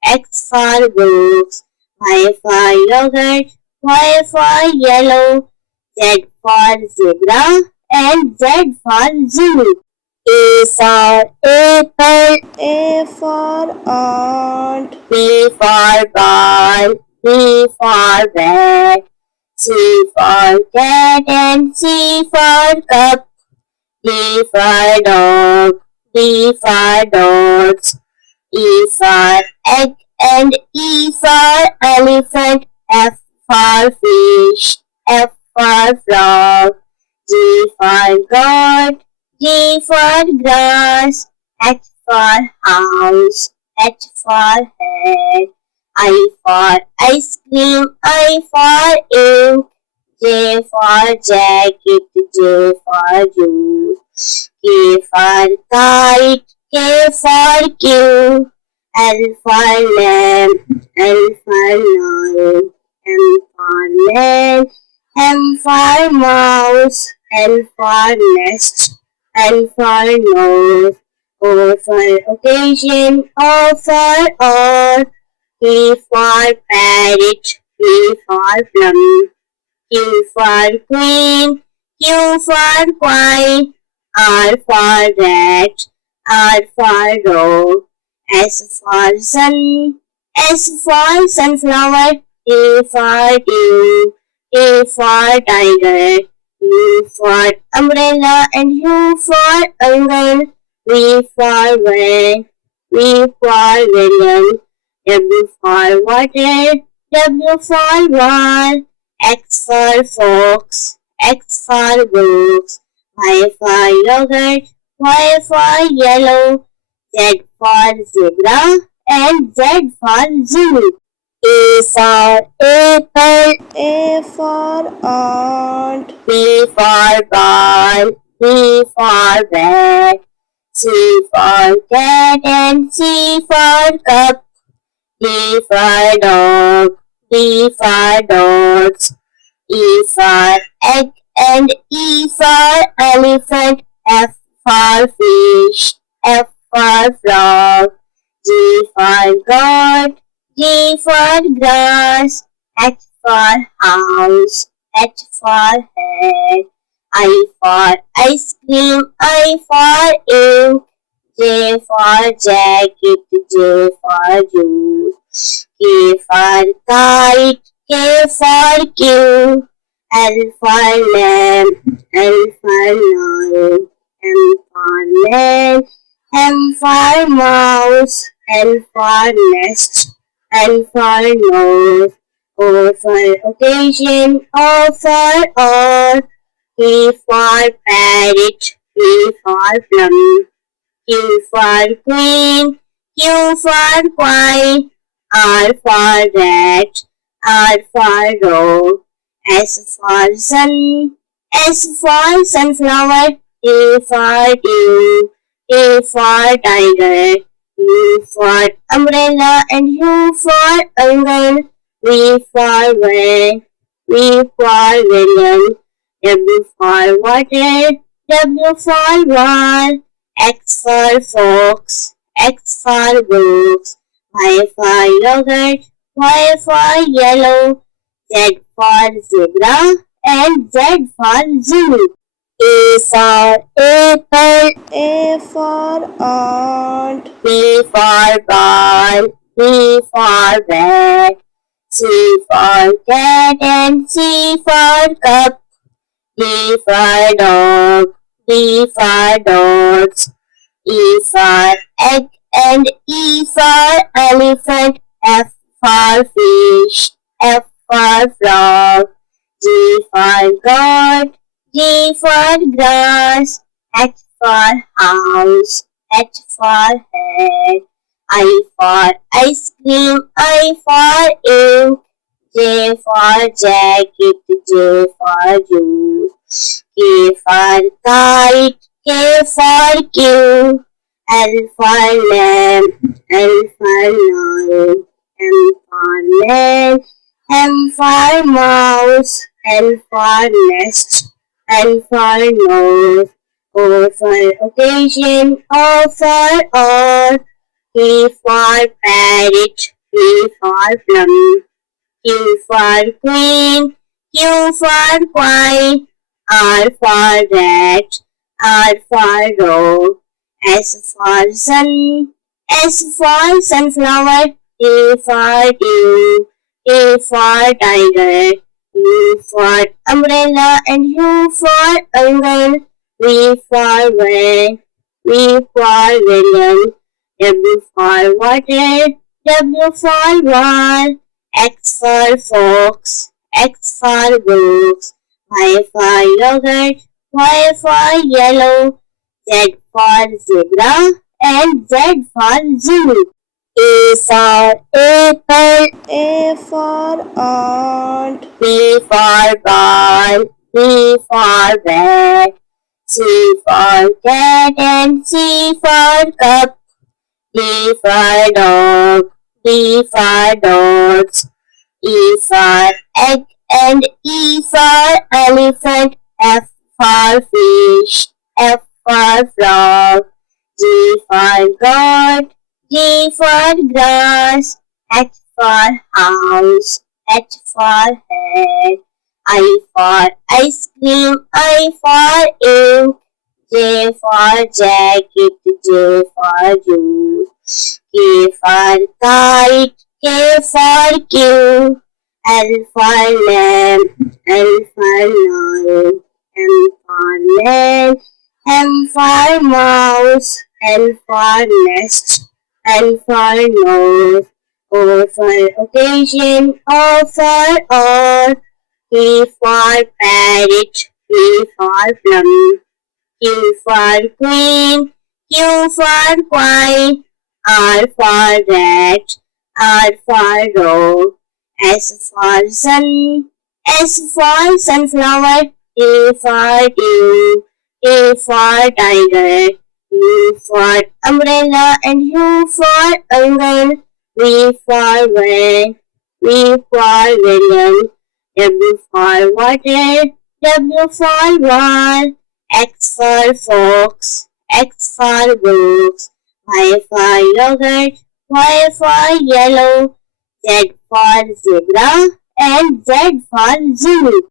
X for books, Y for yogurt, Y for yellow, Z for zebra, and Z for zoo. A for apple, A for ant, B for ball, B for bat, C for cat, and C for cup. D for dog, D for dogs, E for egg, and E for elephant. F for fish, F for frog, G for goat, G for grass, H for house, H for head, I for ice cream, I for ink, J for jacket, J for juice, K for kite, K for king, L for lamb, L for lion, M for man, M for mouse, N for nest, N for nose, O for occasion, O for or, P for parrot, P for plum, Q for queen, Q for quine, R for rat, R for row, S for sun, S for sunflower, T for dew, A for tiger, U for umbrella, and U for uncle, V for van, V for villain, W for water, W for wall, X for fox, X for books, Y for yogurt, Y for yellow, Z for zebra, and Z for zoo. A for apple, A for ant, B for ball, B for bat, C for cat, and C for cup, D for dog, D for dogs, E for egg, and E for elephant, F for fish, F for frog, G for goat, G for grass, H for house, H for head, I for ice cream, I for ink, J for jacket, J for juice, K for kite, K for king, L for lamb, L for lion, M for man, M for mouse, N for nest, N for nose, O for occasion, O for or, P for parrot, P for plum, Q for queen, Q for quine, R for rat, R for row, S for sun, S for sunflower, T for dew, A for tiger, U for umbrella, and U for uncle, V for van, V for villain, W for water, W for wall, X for fox, X for books, Y for yogurt, Y for yellow, Z for zebra, and Z for zoo. A for apple, A for ant, B for ball, B for bat, C for cat, and C for cup, D for dog, D for dogs, E for egg, and E for elephant, F for fish, F for frog, G for goat, G for grass, H for house, H for head, I for ice cream, I for ink, J for jacket, J for juice, K for kite, K for king, L for lamb, L for lion, M for man, M for mouse, N for nest, N for nose, O for occasion, O for or, P for parrot, P for plum, Q for queen, Q for quine, R for rat, R for row, S for sun, S for sunflower, T for dew, A for tiger, U for umbrella, and U for uncle, V for van, V for villain, W for water, W for wall, X for fox, X for books, Y for yogurt, Y for yellow, Z for zebra, and Z for zoo. A for apple, A for ant, B for ball, B for bat, C for cat, and C for cup, D for dog, D for dogs, E for egg, and E for elephant, F for fish, F for frog, G for goat, G for grass, H for house, H for head, I for ice cream, I for ink, J for jacket, J for juice, K for kite, K for king, L for lamb, L for lion, M for man, M for mouse, N for nest, N for nose, O for occasion, O for all, P for parrot, P for plum, Q for queen, Q for quine, R for rat, R for row, S for sun, S for sunflower, T for dew, A for tiger, U for umbrella, and U for uncle, V for van, V for villain, W for water, W for wall, X for fox, X for books, Y for yogurt, Y for yellow, Z for zebra, and Z for zoo.